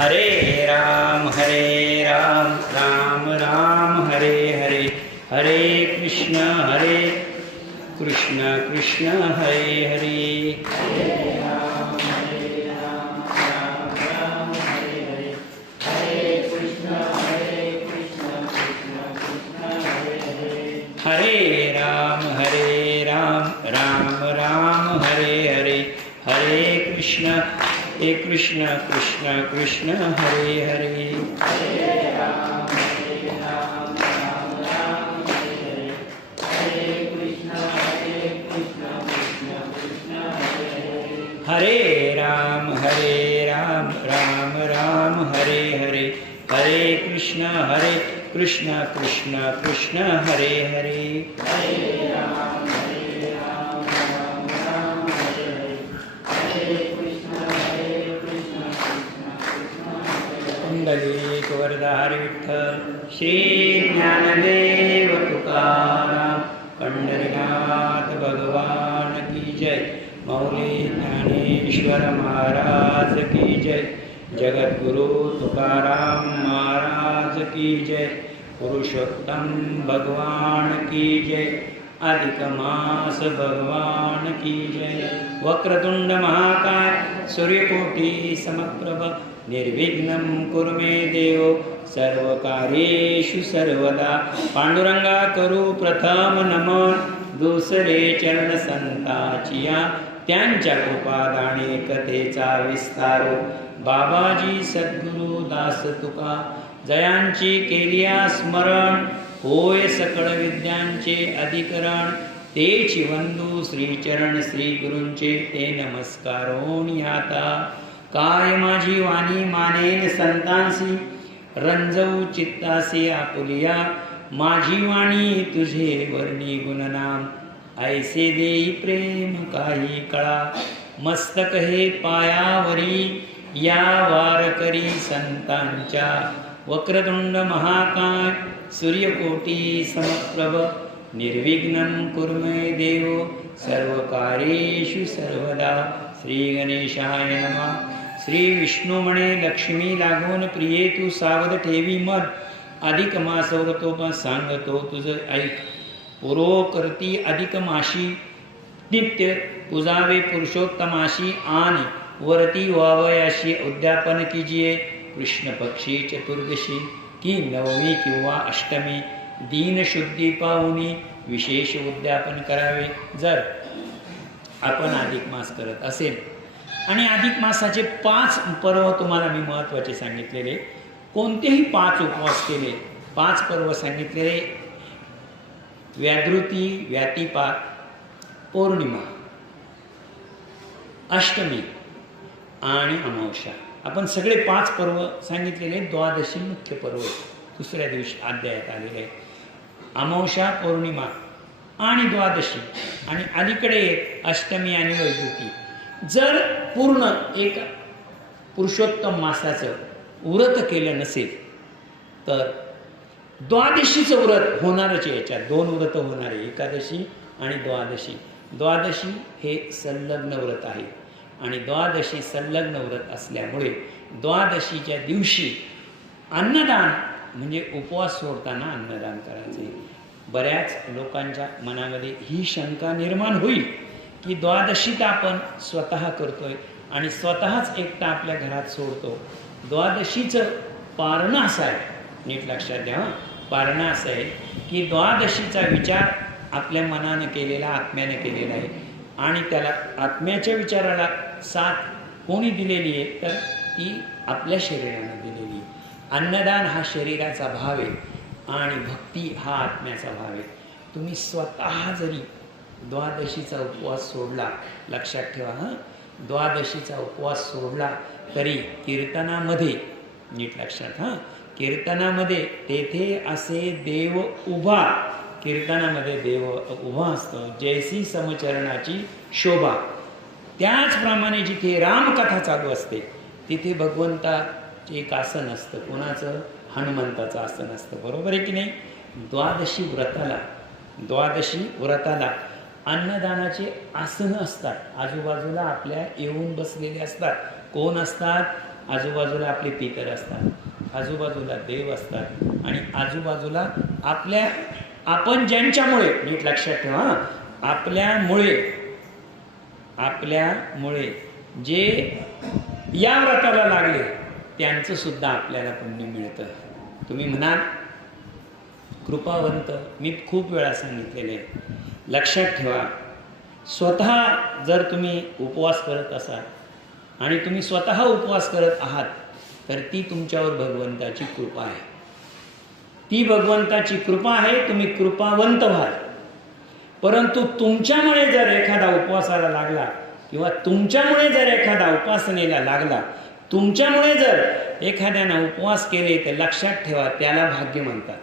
हरे राम राम राम हरे हरे, हरे कृष्ण कृष्ण हरे हरे। हरे राम राम राम हरे हरे, हरे कृष्ण कृष्ण हरे हरे। हरे राम राम हरे हरे, हरे कृष्ण कृष्ण कृष्ण हरे हरे। हरे राम राम राम हरे हरे, हरे कृष्ण कृष्ण कृष्ण हरे हरे। हरे राम राम हरे हरे, हरे कृष्ण कृष्ण कृष्ण हरे हरे। हरे राम राम राम हरे हरे, हरे कृष्ण कुंडलिक वरदारी विठ्ठल श्री ज्ञानदेव तुकाराम पंढरीनाथ भगवान की जय। मौली ज्ञानेश्वर महाराज की जय। जगद्गुरु तुकाराम महाराज की जय। पुरुषोत्तम भगवान की जय। अधिक मास भगवान की जय। वक्रतुंड महाकाय सूर्यकोटि समप्रभ निर्विघ्नं कुरु मे देव सर्वकार्येषु सर्वदा। पांडुरंगा करू प्रथम नमन, दुसरे चरण संताचिया त्यांच्या कृपादाने कथेचा विस्तारो। बाबाजी सद्गुरु दास तुका जयांची केलिया स्मरण, होय सकळ विद्यांचे अधिकरण। तेची वंदू श्रीचरण श्री गुरूंचे ते नमस्कारोनी आता। काय माझी वाणी मानेन संतांसी, रंजवू चित्तासी आपुलिया। माझी वाणी तुझे वर्णी गुणनाम, ऐसे देई प्रेम काही कळा। मस्तक हे पायावरी या वारकरी संतांच्या। वक्रतुंड महाकाय सूर्यकोटि समप्रभ निर्विघ्नं कुरु मे देव सर्वकार्येषु सर्वदा। श्री गणेशाय नमः। श्री विष्णू म्हणे लक्ष्मी लागून प्रिये तू सावध ठेवी मद। अधिक मास व्रतो पण सांगतो तुझ ऐक। पुरो करती अधिक माशी नित्य पूजावे पुरुषोत्तमाशी। आणि वरती वावयाशी उद्यापन कीजिये कृष्ण पक्षी चतुर्दशी की नवमी किंवा अष्टमी। दीनशुद्धी पाहुनी विशेष उद्यापन करावे। जर आपण अधिक मास करत असेल आणि अधिक मासाचे 5 पर्व तुम्हाला मी महत्त्वाचे सांगितलेले, कोणतेही 5 उपवास केले, 5 पर्व सांगितलेले, व्याधृती व्यातिपात पौर्णिमा अष्टमी आणि अमावस्या, आपण सगळे 5 पर्व सांगितलेले। द्वादशी मुख्य पर्व दुसऱ्या दिवशी अध्यायात आलेले। अमावस्या पौर्णिमा आणि द्वादशी आणि अलीकडे एक अष्टमी आणि वैद्युती। जर पूर्ण एक पुरुषोत्तम मासाचं व्रत केलं नसेल तर द्वादशीचं व्रत होणारच आहे। याच्यात 2 व्रत होणार आहे, एकादशी आणि द्वादशी। द्वादशी हे संलग्न व्रत आहे आणि द्वादशी संलग्न व्रत असल्यामुळे द्वादशीच्या दिवशी अन्नदान म्हणजे उपवास सोडताना अन्नदान करायचे। बऱ्याच लोकांच्या मनामध्ये ही शंका निर्माण होईल की द्वादशीत आपण स्वतः करतोय आणि स्वतःच एकटा आपल्या घरात सोडतो। द्वादशीचं पारणं असं आहे, नीट लक्षात द्या, पारणं असं आहे की द्वादशीचा विचार आपल्या मनानं केलेला, आत्म्याने केलेला आहे आणि त्याला आत्म्याच्या विचाराला साथ कोणी दिलेली आहे तर ती आपल्या शरीरानं दिलेली आहे। अन्नदान हा शरीराचा भाव आहे आणि भक्ती हा आत्म्याचा भाव आहे। तुम्ही स्वतः जरी द्वादशीचा उपवास सोडला, लक्षात ठेवा हां, द्वादशीचा उपवास सोडला तरी कीर्तनामध्ये, नीट लक्षात हां, कीर्तनामध्ये तेथे असे देव उभा, कीर्तनामध्ये देव उभा असतो, जैसी समचरणाची शोभा। त्याचप्रमाणे जिथे रामकथा चालू असते तिथे भगवंताचे एक आसन असतं, कोणाचं? हनुमंताचं आसन असतं, बरोबर आहे की नाही? द्वादशी व्रताला अन्नदानाचे आसन असतात, आजूबाजूला आपल्या येऊन बसलेले असतात। कोण असतात? आजूबाजूला आपले पितर असतात, आजूबाजूला देव असतात आणि आजूबाजूला आपण ज्यांच्यामुळे, नीट लक्षात ठेवा, आपल्यामुळे जे या व्रताला लागले त्यांचं सुद्धा आपल्याला पुण्य मिळतं. तुम्ही म्हणाल कृपावंत, मी खूप वेळा सांगितलेले आहे, लक्षात ठेवा, स्वतः जर तुम्ही उपवास करत असाल आणि तुम्ही स्वतः उपवास करत आहात तर ती तुमच्यावर भगवंताची कृपा आहे. ती भगवंताची कृपा आहे, तुम्ही कृपावंत व्हाल. परंतु तुमच्यामुळे जर एखादा उपवासाला लागला किंवा तुमच्यामुळे जर एखादा उपासनेला लागला, तुमच्यामुळे जर एखाद्यानं उपवास केले तर लक्षात ठेवा त्याला भाग्य म्हणतात.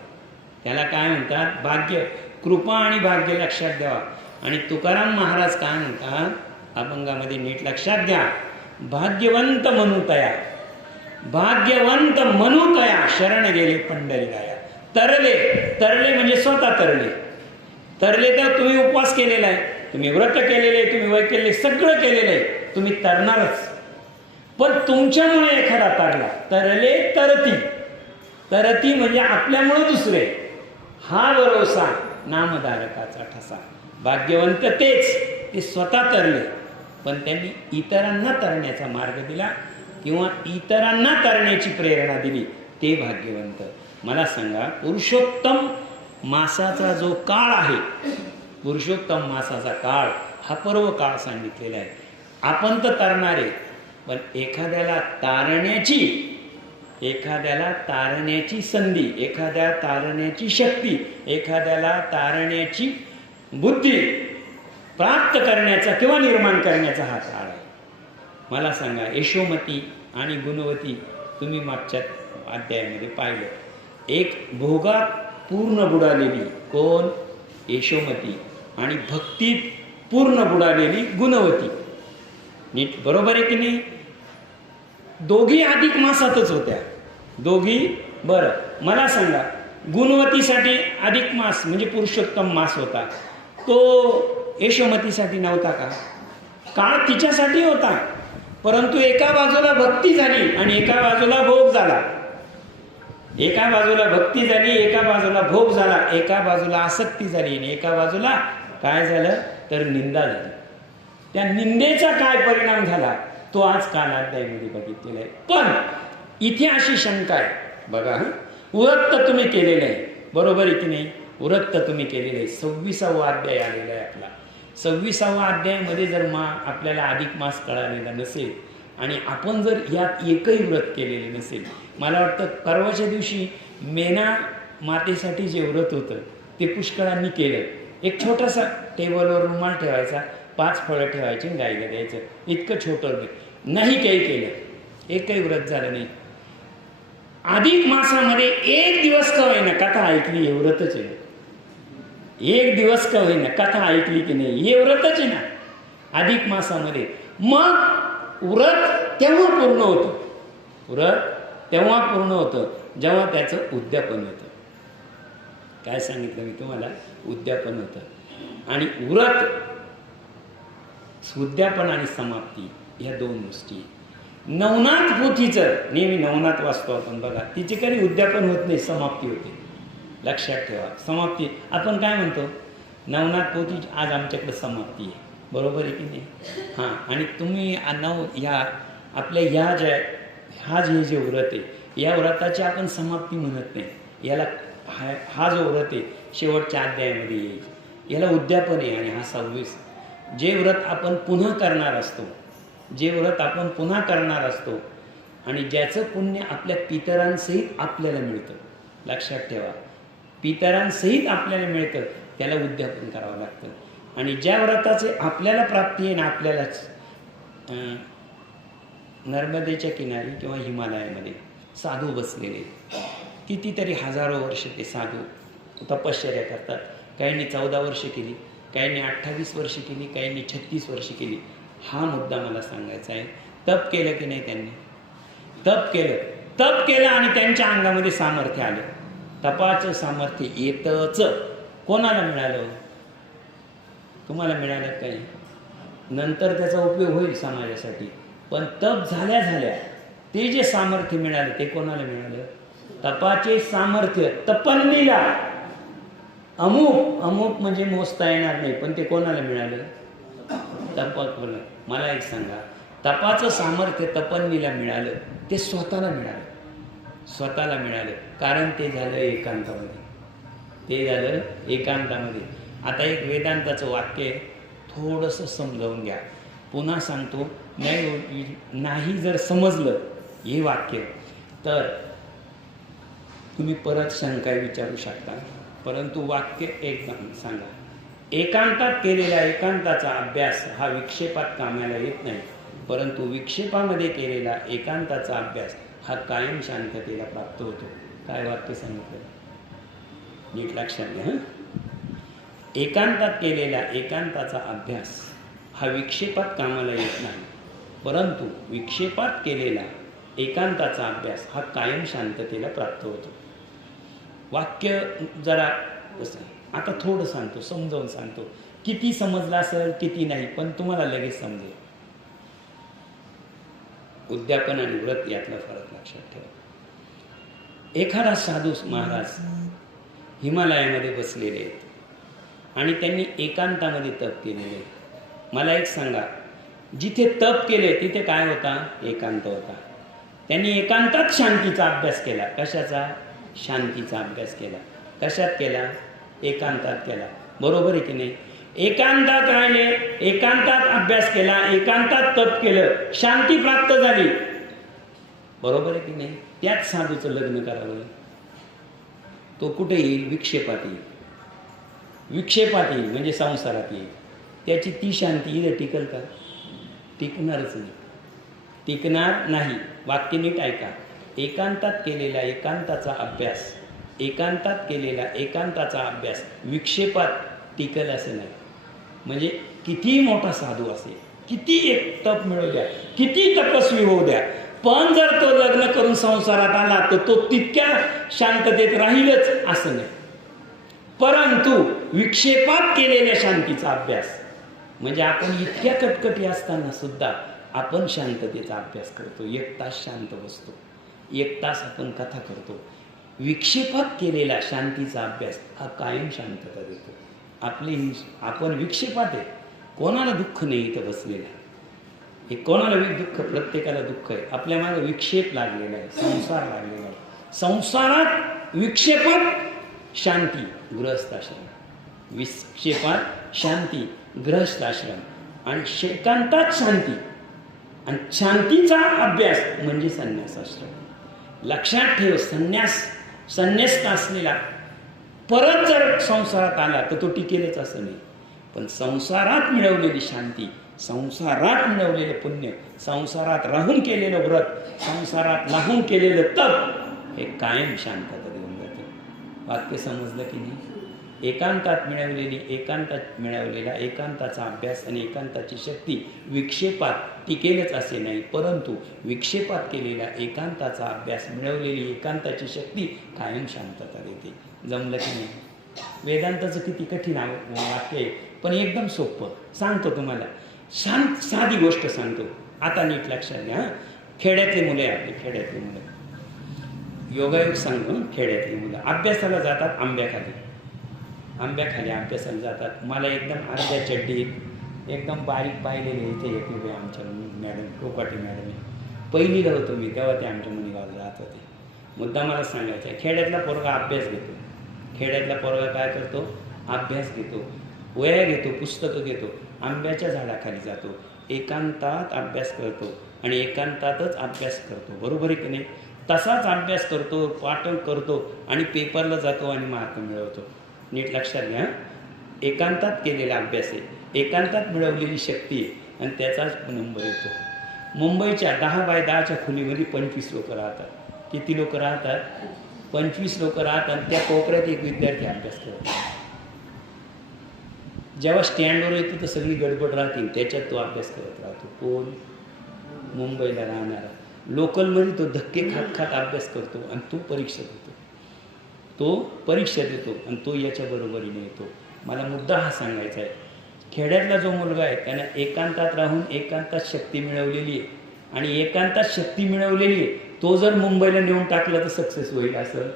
त्याला काय म्हणतात? भाग्य. कृपा आणि भाग्य लक्षात द्यावा. आणि तुकाराम महाराज काय म्हणतात अभंगामध्ये, नीट लक्षात घ्या, भाग्यवंत म्हणूतया, भाग्यवंत म्हणूतया शरण गेले पंढरीराया. तरले म्हणजे स्वतः तरले तर तुम्ही उपवास केलेला आहे, तुम्ही व्रत केलेले आहे, तुम्ही वैकल्य सगळं केलेलं आहे, तुम्ही तरणारच. पण तुमच्यामुळे एखादा तरला, तरती म्हणजे आपल्यामुळे दुसरे, हा भरोसा नामधारकाचा ठसा. भाग्यवंत ते स्वतः तरले, पण त्यांनी इतरांना तरण्याचा मार्ग दिला किंवा इतरांना तरण्याची प्रेरणा दिली, ते भाग्यवंत. मला सांगा, पुरुषोत्तम मासाचा जो काळ आहे, पुरुषोत्तम मासाचा काळ हा पर्व काळ सांगितलेला आहे. आपण तर तरणारे, पण एखाद्याला तारण्याची संधी, एखाद्या तारण्याची शक्ती, एखाद्याला तारण्याची बुद्धी प्राप्त करण्याचा किंवा निर्माण करण्याचा हा काळ आहे. मला सांगा, यशोमती आणि गुणवती तुम्ही मागच्या अध्यायामध्ये पाहिलं. एक भोगात पूर्ण बुडालेली कोण? यशोमती, आणि भक्तीत पूर्ण बुडालेली गुणवती. नीट बरोबर आहे की नाही? दोघी अधिक मासातच होत्या, दोघी. बरं मला सांगा, गुणवतीसाठी अधिक मास म्हणजे पुरुषोत्तम मास होता, तो यशोमतीसाठी नव्हता का? काळ तिच्यासाठी होता, परंतु एका बाजूला भक्ती झाली आणि एका बाजूला भोग झाला. एका बाजूला भक्ती झाली, एका बाजूला भोग झाला, एका बाजूला आसक्ती झाली आणि एका बाजूला काय झालं तर निंदा झाली. त्या निंदेचा काय परिणाम झाला तो आज काल अध्यायामध्ये बघितलेला आहे. पण इथे अशी शंका आहे बघा, व्रत तुम्ही केलेलं आहे, बरोबर आहे की नाही? व्रत तुम्ही केलेलं आहे. 26वा अध्याय आलेला आहे आपला. 26वा अध्यायामध्ये जर आपल्याला अधिक मास कळालेला नसेल आणि आपण जर यात एकही व्रत केलेले नसेल, मला वाटतं परवाच्या दिवशी मेना मातेसाठी जे व्रत होतं ते पुष्कळांनी केलं. एक छोटासा टेबलवर रुमाल ठेवायचा, 5 फळं ठेवायची, गाईला द्यायचं, इतकं छोटं नाही काही केलं, एकही व्रत झालं नाही. अधिक मासामध्ये एक दिवस का होईना कथा ऐकली, हे व्रतच आहे. एक दिवस का होईना कथा ऐकली की नाही, हे व्रतच आहे ना अधिक मासामध्ये. मग व्रत तेव्हा पूर्ण होतं, व्रत तेव्हा पूर्ण होतं जेव्हा त्याचं उद्यापन होतं. काय सांगितलं मी तुम्हाला? उद्यापन होतं. आणि व्रत, उद्यापन आणि समाप्ती ह्या 2 गोष्टी. नवनाथ पोथीचं नेहमी नवनाथ वाचतो आपण बघा, तिचे कधी उद्यापन होत नाही, समाप्ती होते. लक्षात ठेवा, समाप्ती. आपण काय म्हणतो? नवनाथ पोथी आज आमच्याकडे समाप्ती आहे, बरोबर आहे की नाही? हां. आणि तुम्ही ह्या आपल्या हा जे व्रत आहे, या व्रताची आपण समाप्ती म्हणत नाही. याला हा जो व्रत आहे शेवटच्या अध्यायामध्ये येईल, याला उद्यापन आहे. आणि हा 26 जे व्रत आपण पुन्हा करणार असतो, जे व्रत आपण पुन्हा करणार असतो आणि ज्याचं पुण्य आपल्या पितरांसहित आपल्याला मिळतं, लक्षात ठेवा, पितरांसहित आपल्याला मिळतं, त्याला उद्यापन करावं लागतं. आणि ज्या व्रताचे आपल्याला प्राप्ती आहे ना, आपल्यालाच नर्मदेच्या किनारी किंवा हिमालयामध्ये साधू बसलेले, कितीतरी हजारो वर्ष ते साधू तपश्चर्या करतात. काहींनी 14 वर्ष केली, काहींनी 28 वर्ष केली, काहींनी 36 वर्ष केली. हा मुद्दा मला सांगायचा आहे. तप केलं की नाही त्यांनी? तप केलं आणि त्यांच्या अंगामध्ये सामर्थ्य आलं. तपाचं सामर्थ्य येतच. कोणाला मिळालं? तुम्हाला मिळालं काही? नंतर त्याचा उपयोग होईल समाजासाठी, पण तप झाल्या ते जे सामर्थ्य मिळालं ते कोणाला मिळालं? तपाचे सामर्थ्य तपन्नीला. अमुक म्हणजे मोजता येणार नाही, पण ते कोणाला मिळालं? तपाला. मला एक सांगा, तपाचं सामर्थ्य तपन्नीला मिळालं ते स्वतःला मिळालं. स्वतःला मिळालं कारण ते झालं एकांतामध्ये. ते झालं एकांतामध्ये. आता एक वेदांताचं वाक्य थोडंसं समजावून घ्या. पुन्हा सांगतो, नाही जर समजलं हे वाक्य तर तुम्ही परत शंका विचारू शकता, परंतु वाक्य एकदम सांगा. एकांतात केलेला एकांताचा अभ्यास हा विक्षेपात कामाला येत नाही, परंतु विक्षेपामध्ये केलेला एकांताचा अभ्यास हा कायम शांततेला प्राप्त होतो. काय वाक्य सांगितलं? नीट लक्षात घ्या. एकांतात केलेला एकांताचा अभ्यास हा विक्षेपात कामाला येत नाही, परंतु विक्षेपात केलेला एकांताचा अभ्यास हा कायम शांततेला प्राप्त होतो. वाक्य जरा कसं, आता थोडं सांगतो, समजावून सांगतो. किती समजलं असेल किती नाही, पण तुम्हाला लगेच समजेल. उद्यापन आणि व्रत यातला फरक लक्षात ठेवा. एखादा साधू महाराज हिमालयामध्ये बसलेले आहेत आणि त्यांनी एकांतामध्ये तप केलेले आहे. मला एक सांगा, जिथे तप केले तिथे काय होता? एकांत होता. त्यांनी एकांतात शांतीचा अभ्यास केला. कशाचा? शांतीचा अभ्यास केला. कशात केला? एकांतात केला. बरोबर आहे की नाही? एकांतात राहिले, एकांतात अभ्यास केला, एकांतात तप केलं, शांती प्राप्त झाली. बरोबर आहे की नाही? त्याच साधूचं लग्न करावं. तो कुठे येईल? विक्षेपात येईल. विक्षेपात येईल म्हणजे संसारात येईल. त्याची ती शांती इथे टिकल का? टिकणारच नाही. टिकणार नाही. वाक्य नीट ऐका. एकांतात केलेला एकांताचा अभ्यास, एकांतात केलेला एकांताचा अभ्यास विक्षेपात टिकल असं नाही. म्हणजे किती मोठा साधू असेल, किती एक तप मिळवू द्या, किती तपस्वी होऊ द्या, पण जर तो लग्न करून संसारात आला तर तो तितक्या शांततेत राहीलच असं नाही. परंतु विक्षेपात केलेल्या शांतीचा अभ्यास म्हणजे आपण इतक्या कटकटी असताना सुद्धा आपण शांततेचा अभ्यास करतो. 1 तास शांत बसतो, 1 तास आपण कथा करतो. विक्षेपात केलेला शांतीचा अभ्यास हा कायम शांतता देतो. आपण विक्षेपात आहे. कोणाला दुःख नाही इथं बसलेला. हे कोणाला दुःख? प्रत्येकाला दुःख आहे. आपल्या मागे विक्षेप लागलेला आहे, संसार लागलेला आहे. संसारात विक्षेपात शांती गृहस्थाश्रम, विक्षेपात शांती गृहस्थाश्रम आणि एकांतात शांती आणि शांतीचा अभ्यास म्हणजे संन्यासाश्रम. लक्षात ठेव, संन्यस्त असलेला परत जर संसारात आला तर तो टिकेलच असं नाही. पण संसारात मिळवलेली शांती, संसारात मिळवलेले पुण्य, संसारात राहून केलेलं व्रत, संसारात राहून केलेलं तप हे कायम शांतता देऊन जाते. वाक्य समजलं की नाही? एकांतात मिळवलेला एकांताचा अभ्यास आणि एकांताची शक्ती विक्षेपात टिकेलच असे नाही, परंतु विक्षेपात केलेला एकांताचा अभ्यास मिळवलेली एकांताची शक्ती कायम शांतता देते. जमलं की नाही? वेदांताचं किती कठीण वाक्य आहे, पण एकदम सोपं सांगतो तुम्हाला. साधी गोष्ट सांगतो, आता नीट लक्षात घ्या. खेड्यातली मुले आपली, खेड्यातली मुलं, योगायोग सांगतो. खेड्यातली मुलं अभ्यासाला जातात, आंब्याखाली अभ्यासाला जातात. मला एकदम अर्ध्या चड्डीत एकदम बारीक पाहिलेले इथे एक उभे आमच्या मॅडम, कोकाटे मॅडम. पहिलीला होतो मी तेव्हा ते आमच्या मुनिगावला राहत होते. मुद्दा मला सांगायचा, खेड्यातला पोरगा अभ्यास घेतो. खेड्यातला पोरगा काय करतो? अभ्यास घेतो, वह्या घेतो, पुस्तकं घेतो, आंब्याच्या झाडाखाली जातो, एकांतात अभ्यास करतो आणि एकांतातच अभ्यास करतो. बरोबर आहे की नाही? तसाच अभ्यास करतो, पाठ करतो आणि पेपरला जातो आणि मार्क मिळवतो. नीट लक्षात घ्या. एकांतात केलेला अभ्यास आहे, एकांतात मिळवलेली शक्ती आहे आणि त्याचाच नंबर येतो. मुंबईच्या 10 बाय 10च्या खोलीमध्ये 25 लोक राहतात. किती लोक राहतात? 25 लोक राहतात आणि त्या कोपऱ्यात एक विद्यार्थी अभ्यास करतो. जेव्हा स्टँडवर येतो तर सगळी गडबड राहतील, त्याच्यात तो अभ्यास करत राहतो. कोण? मुंबईला राहणारा. लोकलमध्ये तो धक्के खात अभ्यास करतो आणि तो परीक्षा देतो. आणि तो याच्या बरोबरीने येतो. मला मुद्दा हा सांगायचा आहे. खेड्यातला जो मुलगा आहे त्यानं एकांतात राहून एकांतात शक्ती मिळवलेली आहे आणि एकांतात शक्ती मिळवलेली आहे, तो जर मुंबईला नेऊन टाकलं तर सक्सेस होईल असं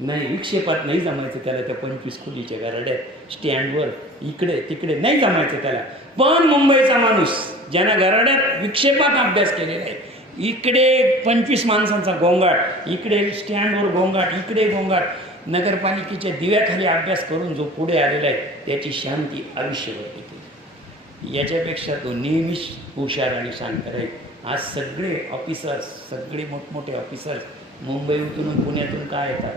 नाही. विक्षेपात नाही जमायचं त्याला, त्या 25 खोलीच्या गराड्यात स्टँडवर इकडे तिकडे नाही जमायचं त्याला. पण मुंबईचा माणूस ज्यानं गराड्यात विक्षेपात अभ्यास केलेला आहे, इकडे 25 माणसांचा गोंगाट, इकडे स्टँडवर गोंगाट, इकडे गोंगाट, नगरपालिकेच्या दिव्याखाली अभ्यास करून जो पुढे आलेला आहे त्याची शांती आयुष्यभर येते. याच्यापेक्षा तो नेहमीच हुशार आणि शांत राहील. आज सगळे ऑफिसर्स, सगळे मोठमोठे ऑफिसर्स मुंबईतून पुण्यातून काय येतात?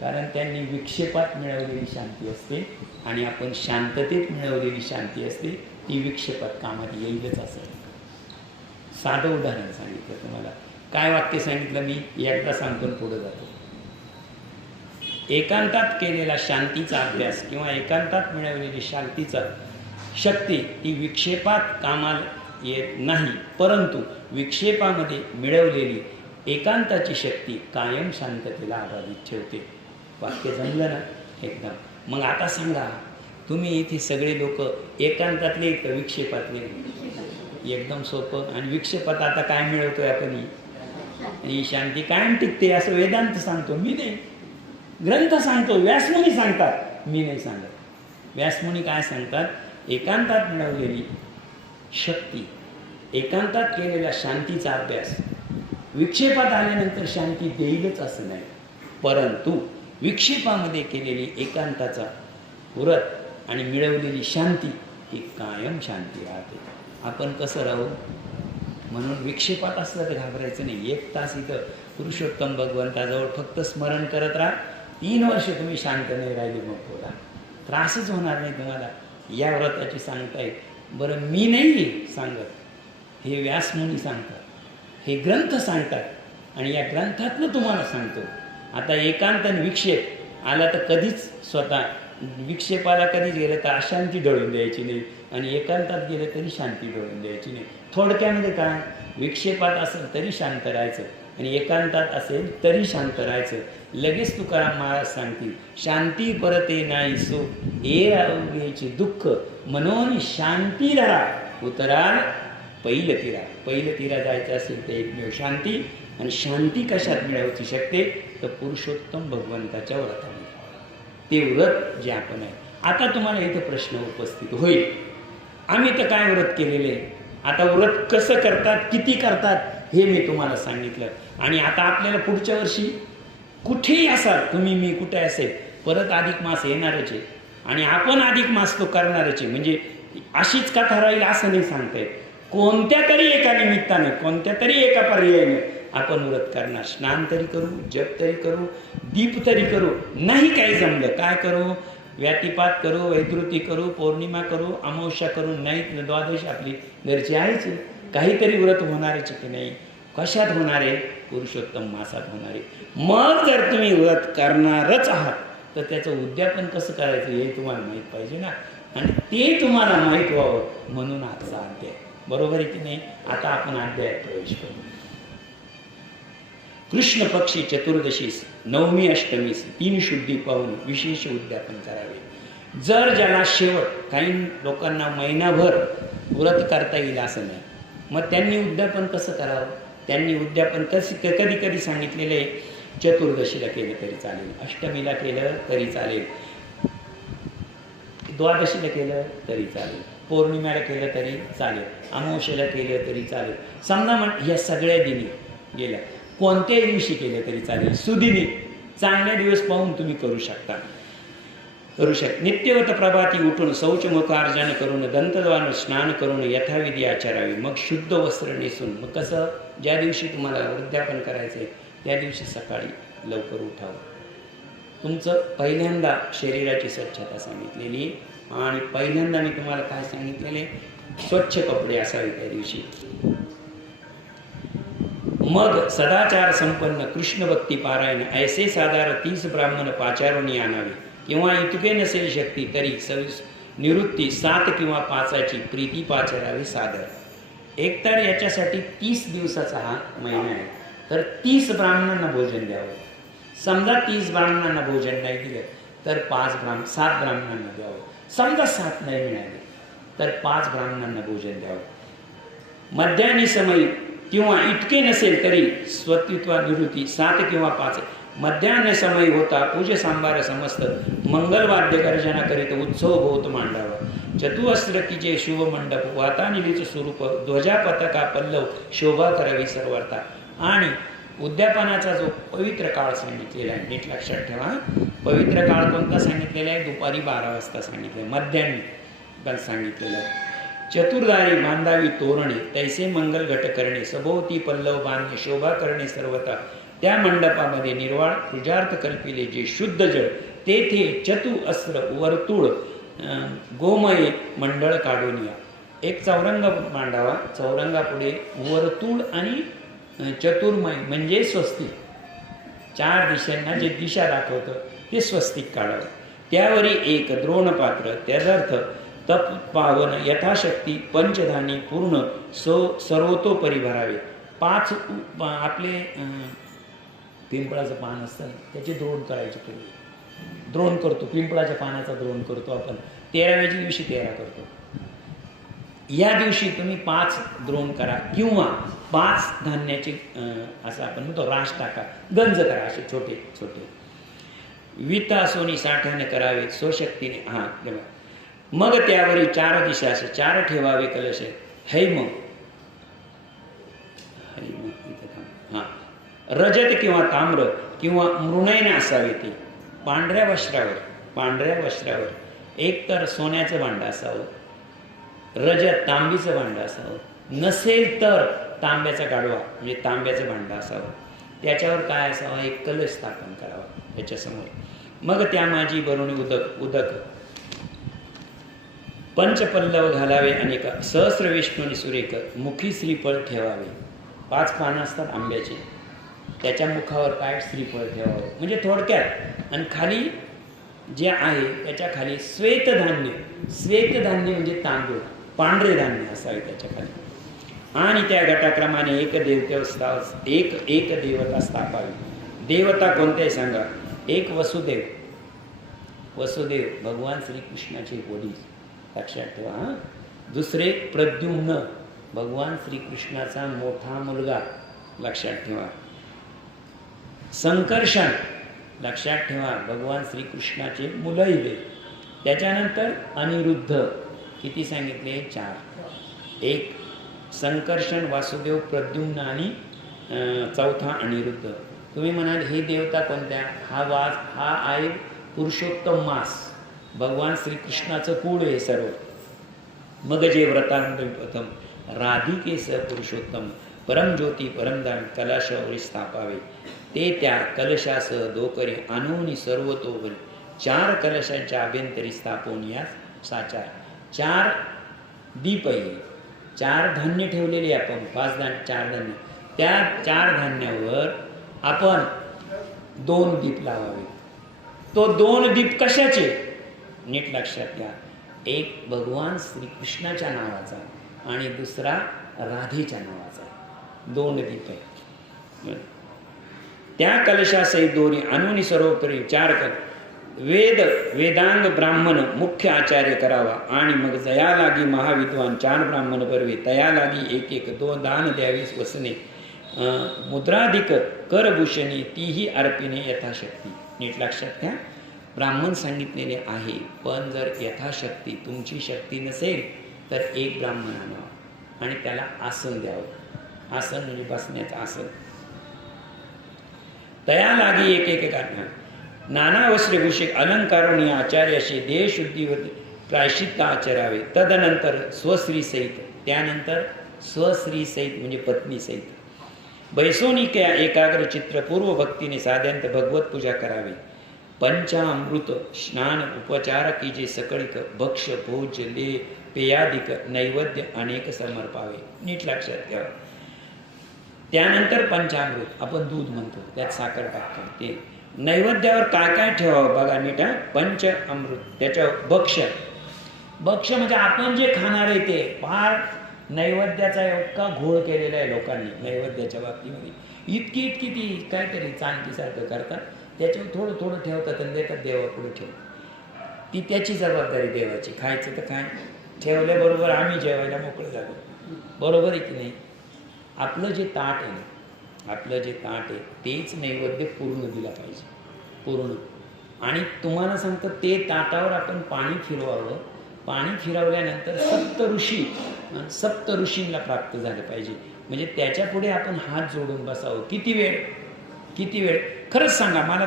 कारण त्यांनी विक्षेपात मिळवलेली शांती असते आणि आपण शांततेत मिळवलेली शांती असते, ती विक्षेपात कामात येईलच. असं साधं उदाहरण सांगितलं तुम्हाला. काय वाक्य सांगितलं मी एकदा सांगतो पुढे जातो. एकांतात केलेला शांतीचा अभ्यास किंवा एकांतात मिळवलेली शांतीचा शक्ती ती विक्षेपात कामाला येत नाही, परंतु विक्षेपामध्ये मिळवलेली एकांताची शक्ती कायम शांततेला आबाधित ठेवते. वाक्य जमलं ना एकदम. मग आता सांगा, तुम्ही इथे सगळे लोक एकांतातले का विक्षेपातले? एकदम सोपं. आणि विक्षेपात आता काय मिळवतोय आपण? ही शांती कायम टिकते असं वेदांत सांगतो, मी नाही. ग्रंथ सांगतो, व्यासमुनी सांगतात, मी नाही सांगत. व्यासमुनी काय सांगतात? एकांतात मिळवलेली शक्ती, एकांतात केलेला शांतीचा अभ्यास विक्षेपात आल्यानंतर शांती देईलच असं नाही, परंतु विक्षेपामध्ये केलेली एकांताचा व्रत आणि मिळवलेली शांती ही कायम शांती राहते. आपण कसं राहू? म्हणून विक्षेपात असलं तर घाबरायचं नाही. 1 तास इथं पुरुषोत्तम भगवंताजवळ फक्त स्मरण करत राहा. 3 वर्ष तुम्ही शांत नाही राहिले, मग बोला, त्रासच होणार नाही तुम्हाला. या व्रताची सांगताय. बरं, मी नाही सांगत, हे व्यासमुनी सांगतात, हे ग्रंथ सांगतात आणि या ग्रंथातलं तुम्हाला सांगतो. आता एकांत आणि विक्षेप आला तर कधीच स्वतः विक्षेपाला कधीच गेलं तर अशांती ढळून द्यायची नाही आणि एकांतात गेलं तरी शांती ढळून द्यायची नाही. थोडक्यामध्ये काय, विक्षेपात असेल तरी शांत राहायचं आणि एकांतात असेल तरी शांत राहायचं. लगेच तुकाराम महाराज सांगतील, शांती परते नाही सुख ए राहुची दुःख म्हणून शांती राहा उतराल पहिलं तिरा. पहिलं तिरा जायचं असेल तर एकमेव शांती. आणि शांती कशात मिळवायची शकते? तर पुरुषोत्तम भगवंताच्या व्रताने. ते व्रत जे आपण आहे. आता तुम्हाला इथं प्रश्न उपस्थित होईल, आम्ही तर काय व्रत केलेले, आता व्रत कसं करतात, किती करतात, हे मी तुम्हाला सांगितलं. आणि आता आपल्याला पुढच्या वर्षी कुठेही असाल तुम्ही, मी कुठे असेल, परत अधिक मास येणारच आहे आणि आपण अधिक मास तो करणारच आहे. म्हणजे अशीच कथा राहील असं नाही सांगता येत. कोणत्या तरी एका निमित्ताने, कोणत्या तरी एका पर्यायाने आपण व्रत करणार. स्नान तरी करू, जप तरी करू, दीप तरी करू, नाही काही जमलं काय करू, व्यातिपात करू, वैद्रुती करू, पौर्णिमा करू, अमावस्या करू, नाही द्वादशी आपली घरची आहेच, काहीतरी व्रत होणारच की नाही. कशात होणार आहे? पुरुषोत्तम मासात होणार आहे. मग जर तुम्ही व्रत करणारच आहात तर त्याचं उद्यापन कसं करायचं हे तुम्हाला माहीत पाहिजे ना. आणि ते तुम्हाला माहीत व्हावं म्हणून आजचा अध्याय. बरोबर आहे की नाही? आता आपण अध्यायात प्रवेश करू. कृष्ण पक्षी चतुर्दशीस, नवमी अष्टमीस 3 शुद्धी पाहून विशेष उद्यापन करावे. जर ज्याला शेवट, काही लोकांना महिनाभर व्रत करता येईल असं नाही, मग त्यांनी उद्यापन कसं करावं? त्यांनी उद्यापन कधी कधी सांगितलेले चतुर्दशीला केलं तरी चालेल, अष्टमीला केलं तरी चालेल, द्वादशीला केलं तरी चालेल, पौर्णिमेला केलं तरी चालेल, अमावस्येला केलं तरी चालेल. समजा मग या सगळ्या दिनी गेल्या, कोणत्याही दिवशी केलं तरी चालेल. सुदिनी चांगल्या दिवस पाहून तुम्ही करू शकता. नित्यवत प्रभाती उठून शौचमुख अर्जन करून दंतद्वार स्नान करून यथाविधी आचरावी. मग शुद्ध वस्त्र नेसून, मग कसं, ज्या दिवशी तुम्हाला उद्यापन करायचं आहे त्या दिवशी सकाळी लवकर उठावं. तुमचं पहिल्यांदा शरीराची स्वच्छता सांगितलेली आणि पहिल्यांदा मी तुम्हाला काय सांगितलेले, स्वच्छ कपडे असावे त्या दिवशी. मग सदाचार संपन्न कृष्ण भक्ती पारायण ऐसे साधार 30 ब्राह्मण पाचारुणी आणावे. किंवा इतके नसेल शक्ती तरी निवृत्ती 7 किंवा 5ची प्रीती पाचरावी सादर. एकतर याच्यासाठी 30 दिवसाचा हा महिना आहे, तर 30 ब्राह्मणांना भोजन द्यावं. समजा 30 ब्राह्मणांना भोजन नाही दिलं तर 7 ब्राह्मणांना द्यावं. समजा 7 नाही मिळाले तर 5 ब्राह्मणांना भोजन द्यावं. मध्यान्ही समयी किंवा इतके नसेल तरी स्वत्वित्वा निवृत्ती 7 किंवा 5 मध्यान्ह समयी होता पूज्य सांबार समस्त मंगलवाद्य गर्जना करीत उत्सव होत मांडावा चतुअस्त्र की जे शुभ मंडप वातानिलीचं स्वरूप ध्वजा पताका पल्लव शोभा करावी सर्वार्था. आणि उद्यापनाचा जो पवित्र काळ सांगितलेला आहे नीट लक्षात ठेवा. पवित्र काळ कोणता सांगितलेला आहे? दुपारी 12 वाजता सांगितलं, मध्यान्ही सांगितलेलं आहे. चतुर्दारी बांधावी तोरणे तैसे मंगल घट करणे सभोवती पल्लव बांधणे शोभा करणे सर्वथा. त्या मंडपामध्ये निर्वाळ पूजार्थ कल्पिले जे शुद्ध जळ तेथे चतु अस्त्र वर्तुळ गोमय मंडळ काढून या. एक चौरंग मांडावा, चौरंगापुढे वर्तुळ आणि चतुर्मय म्हणजे स्वस्तिक, 4 दिशांना जे दिशा दाखवतं ते स्वस्तिक काढावं. त्यावरी एक द्रोणपात्र त्यादर्थ तप पावन यथाशक्ती पंचधानी पूर्ण सर्वतोपरी भरावे. 5 आपले पिंपळाचं पान असतं त्याचे द्रोण करायचे. पूर्वी द्रोण करतो, पिंपळाच्या पानाचा द्रोण करतो आपण. 13व्या दिवशी 13 करतो. या दिवशी तुम्ही 5 द्रोण करा किंवा 5 धान्याचे असं आपण म्हणतो राश टाका, गंज करा, असे छोटे छोटे विता सोनी साठ्याने करावे स्वशक्तीने. हां बघा. मग त्यावरी 4 दिशा असे 4 ठेवावे कलश. हैम हां रजत किंवा ताम्र किंवा मृणयने असावे. ते पांढऱ्या वस्त्रावर एक तर सोन्याचं भांडं असावं, रजत तांबीचं भांडं असावं, नसेल तर तांब्याचा गाडवा म्हणजे तांब्याचं भांडं असावं. त्याच्यावर काय असावं? एक कलश स्थापन करावा त्याच्यासमोर. मग त्या माझी बरुणी उदक पंचपल्लव घालावे अनेक सहस्र विष्णूनी सुरेख मुखी श्रीफळ ठेवावे. 5 पानं असतात आंब्याचे, त्याच्या मुखावर काय श्रीफळ ठेवावं म्हणजे थोडक्यात. आणि खाली जे आहे त्याच्या खाली श्वेतधान्य म्हणजे तांदूळ, पांढरे धान्य असावे त्याच्या खाली. आणि त्या घटाक्रमाने एक देवता स्थापावी. देवता कोणते सांगा? एक वसुदेव भगवान श्रीकृष्णाचे वडील लक्षात ठेवा. दुसरे प्रद्युम्न भगवान श्रीकृष्णाचा मोठा मुलगा लक्षात ठेवा. संकर्षण लक्षात ठेवा भगवान श्रीकृष्णाचे मुलैवे. त्याच्यानंतर अनिरुद्ध किती सांगितले? 4. एक संकर्षण वासुदेव प्रद्युम्न आणि 4था अनिरुद्ध. तुम्ही म्हणाल हे देवता कोणत्या? हा आहे पुरुषोत्तम मास, भगवान श्रीकृष्णाचं कुळ हे सर्व. मग जे व्रतांत प्रथम राधिकेस पुरुषोत्तम परमज्योती परमदान कलशावरी स्थापावे. ते त्या कलशासह दोकरी आणून सर्वतोपरी 4 कलशांच्या अभ्यंतरी स्थापवून या साचार. 4 दीप आहे, 4 धान्य ठेवलेले आपण 5 4 धान्य. त्या 4 धान्यावर आपण 2 दीप लावावे. तो 2 दीप कशाचे? नीट लक्षात घ्या. एक भगवान श्रीकृष्णाच्या नावाचा आणि दुसरा राधेच्या नावाचा. 2 दीप आहे. त्या कलशासहित दोन्ही आणून सर्वोपरी 4 वेदांग ब्राह्मण मुख्य आचार्य करावा. आणि मग जया लागी महाविद्वान 4 ब्राह्मण बरवे. तया लागी 1 2 दान द्यावीस वसने मुद्राधिक करभूषणी तीही अर्पिणे यथाशक्ती. नीट लक्षात घ्या. ब्राह्मण सांगितलेले आहे, पण जर यथाशक्ती तुमची शक्ती नसेल तर 1 ब्राह्मण आणावा आणि त्याला आसन द्यावं. आसन म्हणजे बसण्याचं आसन. तया लागी 1 काढणार. नाना वस्त्रभूषिक अलंकारोनी आचार्याशी देहशुद्धीवर प्रायश्चित्त आचरावे. तदनंतर स्वस्त्रीसहित, त्यानंतर स्वस्त्रीसहित म्हणजे पत्नीसहित बैसोनिक्या एकाग्र चित्र पूर्व भक्तीने साध्यांत भगवत पूजा करावी. पंचामृत स्नान उपचार की जे सकळिक भक्ष भोज ले पेयादिक नैवेद्य अनेक समर्पावे. नीट लक्षात ठेवा. त्यानंतर पंचामृत आपण दूध म्हणतो, त्यात साखर टाकतो. ते नैवेद्यावर काय काय ठेवावं बघा नीट. पंच अमृत, त्याच्या भक्ष म्हणजे आपण जे खाणार आहे ते. फार नैवेद्याचा इतका घोळ केलेला आहे लोकांनी नैवेद्याच्या बाबतीमध्ये. इतकी ती काहीतरी चांदीसारखं करतात, त्याच्यावर थोडं ठेवतात आणि देतात देवापुढे ठेव. ती त्याची जबाबदारी देवाची. खायचं तर काय, ठेवल्याबरोबर आम्ही जेवायला मोकळं झालो. बरोबर आहे की नाही? आपलं जे ताट आहे ना, आपलं जे ताट आहे तेच नैवेद्य पूर्ण दिला पाहिजे, पूर्ण. आणि तुम्हाला सांगतं ते ताटावर आपण पाणी फिरवावं. पाणी फिरवल्यानंतर सप्त ऋषींना प्राप्त झालं पाहिजे. म्हणजे त्याच्या पुढे आपण हात जोडून बसावं. किती वेळ? खरंच सांगा मला,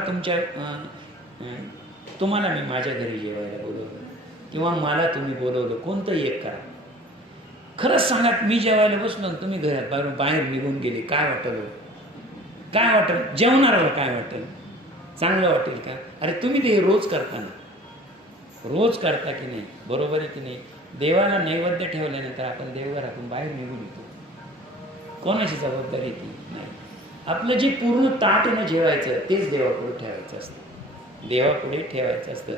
तुम्हाला मी माझ्या घरी जेवायला बोलवलं किंवा मला तुम्ही बोलवलं, कोणतंही एक करा. खरंच सांगा, मी जेवायला बसलो तुम्ही घरात बाहेर निघून गेले, काय वाटेल? जेवणाऱ्याला काय वाटेल? चांगलं वाटेल का? अरे तुम्ही ते रोज करता की नाही? बरोबर आहे की नाही? देवाला नैवेद्य ठेवल्यानंतर आपण देवघरातून बाहेर निघून येतो. कोणाची जबाबदारी ती नाही. आपलं जे पूर्ण ताट न जेवायचं तेच देवापुढे ठेवायचं असतं.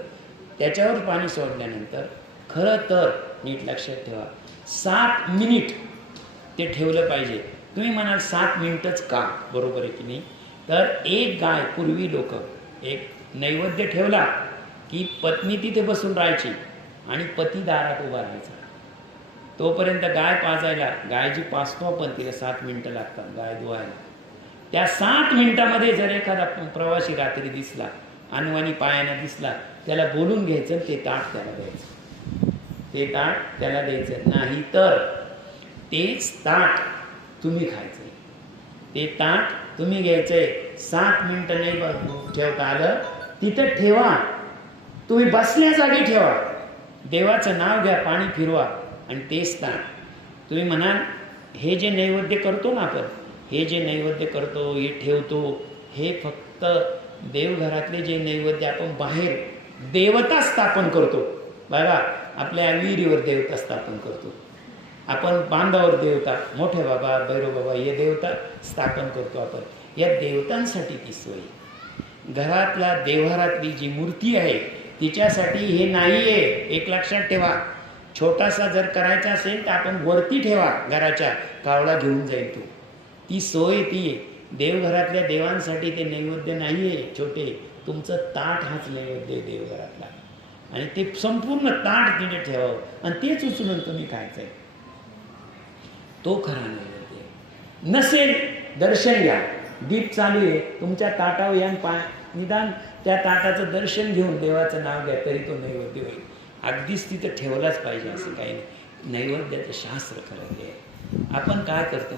त्याच्यावर पाणी सोडल्यानंतर खरं तर नीट लक्षात ठेवा, 7 मिनिट ते ठेवलं पाहिजे. तुम्ही म्हणाल 7 मिनिटच का? बरोबर आहे की नाही? तर एक गाय, पूर्वी लोक एक नैवेद्य ठेवला की पत्नी तिथे बसून राहायची आणि पती दारात उभा राहायचा. तोपर्यंत गाय पाजायला, गाय जी पाजतो आपण तिला 7 मिनिटं लागतात गाय धुवायला. त्या 7 मिनिटामध्ये जर एखादा प्रवासी रात्री दिसला, अनवाणी पायाने दिसला, त्याला बोलून घ्यायचं, ते ताट त्याला द्यायचं. नाही तर तेच ताट तुम्ही खायचं. ते ताट तुम्ही घ्यायचंय. 7 मिनिटं नाही ठेवता आलं, तिथं ठेवा. तुम्ही बसल्या जागी ठेवा, देवाचं नाव घ्या, पाणी फिरवा आणि तेच ताट तुम्ही म्हणाल, हे जे नैवेद्य करतो ना आपण, हे ठेवतो, हे फक्त देवघरातले जे नैवेद्य आपण बाहेर देवता स्थापन करतो. बघा, आपल्या विहिरीवर देवता स्थापन करतो आपण, बांधावर देवता, मोठे बाबा, भैरव बाबा, हे देवता स्थापन करतो आपण. या देवतांसाठी ती सोय. घरातल्या देवघरातली जी मूर्ती आहे तिच्यासाठी हे नाही आहे. एक लक्षात ठेवा, छोटासा जर करायचा असेल तर आपण वरती ठेवा, घराच्या कावळा घेऊन जाईल तो. ती सोय ती आहे. देवघरातल्या देवांसाठी ते नैवेद्य नाही आहे छोटे. तुमचं ताट हाच नैवेद्य आहे देवघरातला, आणि ते संपूर्ण ताट तिथे ठेवावं आणि तेच उचलून तुम्ही खायचं आहे. तो खरा नैवेद्य. नसेल, दर्शन घ्या, दीप चालू आहे तुमच्या ताटावर या, निदान त्या ताटाचं दर्शन घेऊन देवाचं नाव घ्या, तरी तो नैवेद्य होईल. अगदीच तिथं ठेवलाच पाहिजे असं काही नाही. नैवेद्याचं शास्त्र खरं आहे. आपण काय करतो,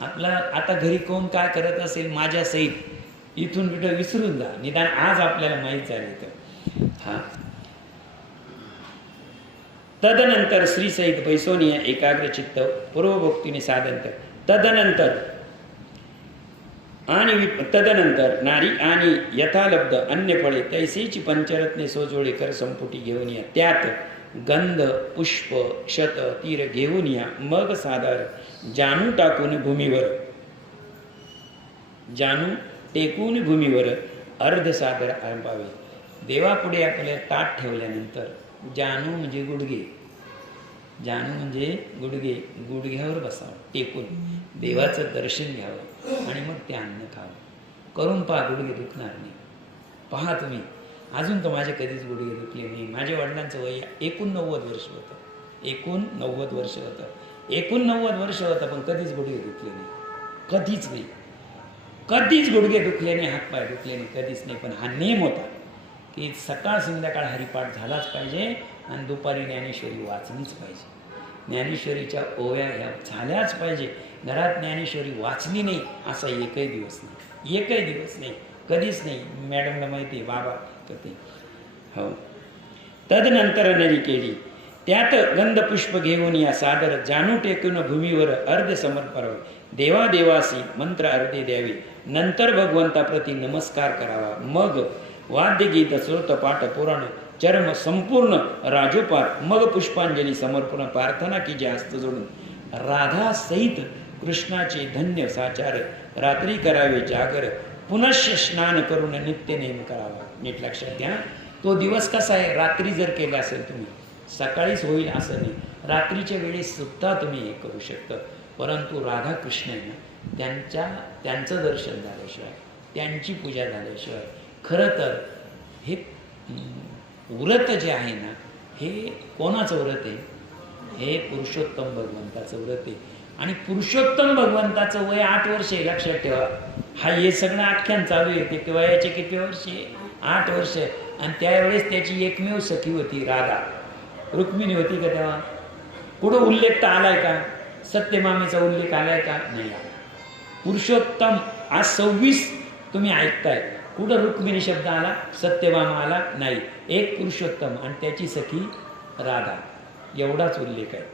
आपला आता घरी कोण काय करत असेल माझ्या सहित इथून कुठं विसरून जा, निदान आज आपल्याला माहीत झाले तर. तदनंतर श्रीसहित बैसोनिया एकाग्रचित्त पूर्वभक्तीने साधन कर. तदनंतर नारी आणि यथालब्ध अन्य फळे तैसेची पंचरत्ने सोजोळे कर संपुटी घेऊन या. त्यात गंध, पुष्प, क्षत, तीर घेऊन या. मग सादर जानू टेकून भूमीवर अर्ध सादर आरंभावे. देवापुढे आपल्या ताट ठेवल्यानंतर जानू म्हणजे गुडघे, गुडघ्यावर बसावं टेकून, देवाचं दर्शन घ्यावं आणि मग ते अन्न खावं. करून पहा, गुडघे दुखणार नाही. पहा तुम्ही, अजून तर माझे कधीच गुडघे दुखले नाही. माझ्या वडिलांचं वय 89 वर्ष होतं. 89 वर्ष होतं, पण कधीच गुडघे दुखले नाही. कधीच गुडघे दुखले नाही, हातपाय दुखले नाही, कधीच नाही. पण हा नेम होता की सकाळ संध्याकाळ हरिपाठ झालाच पाहिजे आणि दुपारी ज्ञानेश्वरी वाचलीच पाहिजे. ज्ञानेश्वरीच्या ओव्या ह्या झाल्याच पाहिजे. घरात ज्ञानेश्वरी वाचली नाही असा एकही दिवस नाही, कधीच नाही. मॅडमला माहिती आहे, बाबा करते. हो. तदनंतर नरी केली. त्यात गंधपुष्प घेऊन या सादर जानू टेकून भूमीवर अर्ध समर्पणावे. देवादेवासी मंत्र अर्धे द्यावे. नंतर भगवंताप्रती नमस्कार करावा. मग वाद्यगीत, श्रोतपाठ, पुराण, चर्म संपूर्ण राजोपात, मग पुष्पांजली समर्पण, प्रार्थना की जे हस्त जोडून राधा सहित कृष्णाचे धन्य साचार. रात्री करावे जागर, पुनश्च स्नान करून नित्य नेम करावा. नीट लक्षात घ्या, तो दिवस कसा आहे, रात्री जर केला असेल तुम्ही, सकाळीच होईल असं नाही. रात्रीच्या वेळेस सुद्धा तुम्ही हे करू शकता. परंतु राधाकृष्ण आहे ना, त्यांचं दर्शन झाल्याशिवाय, त्यांची पूजा झाल्याशिवाय, खरं तर हे व्रत जे आहे ना, हे कोणाचं व्रत आहे? हे पुरुषोत्तम भगवंताचं व्रत आहे. आणि पुरुषोत्तम भगवंताचं वय 8 वर्ष आहे, लक्षात ठेवा. हा हे सगळं आख्यान चालू आहे. ते वयाचे किती वर्ष आहे? 8 वर्ष. आणि त्यावेळेस त्याची एकमेव सखी होती राधा. रुक्मिणी होती का तेव्हा? कुठं उल्लेख तर आलाय का? सत्यभामेचा उल्लेख आलाय का? नाही. पुरुषोत्तम आज 26 तुम्ही ऐकताय, कुठं रुक्मिणी शब्द आला? सत्यभामा आला? नाही. एक पुरुषोत्तम आणि त्याची सखी राधा, एवढाच उल्लेख आहे.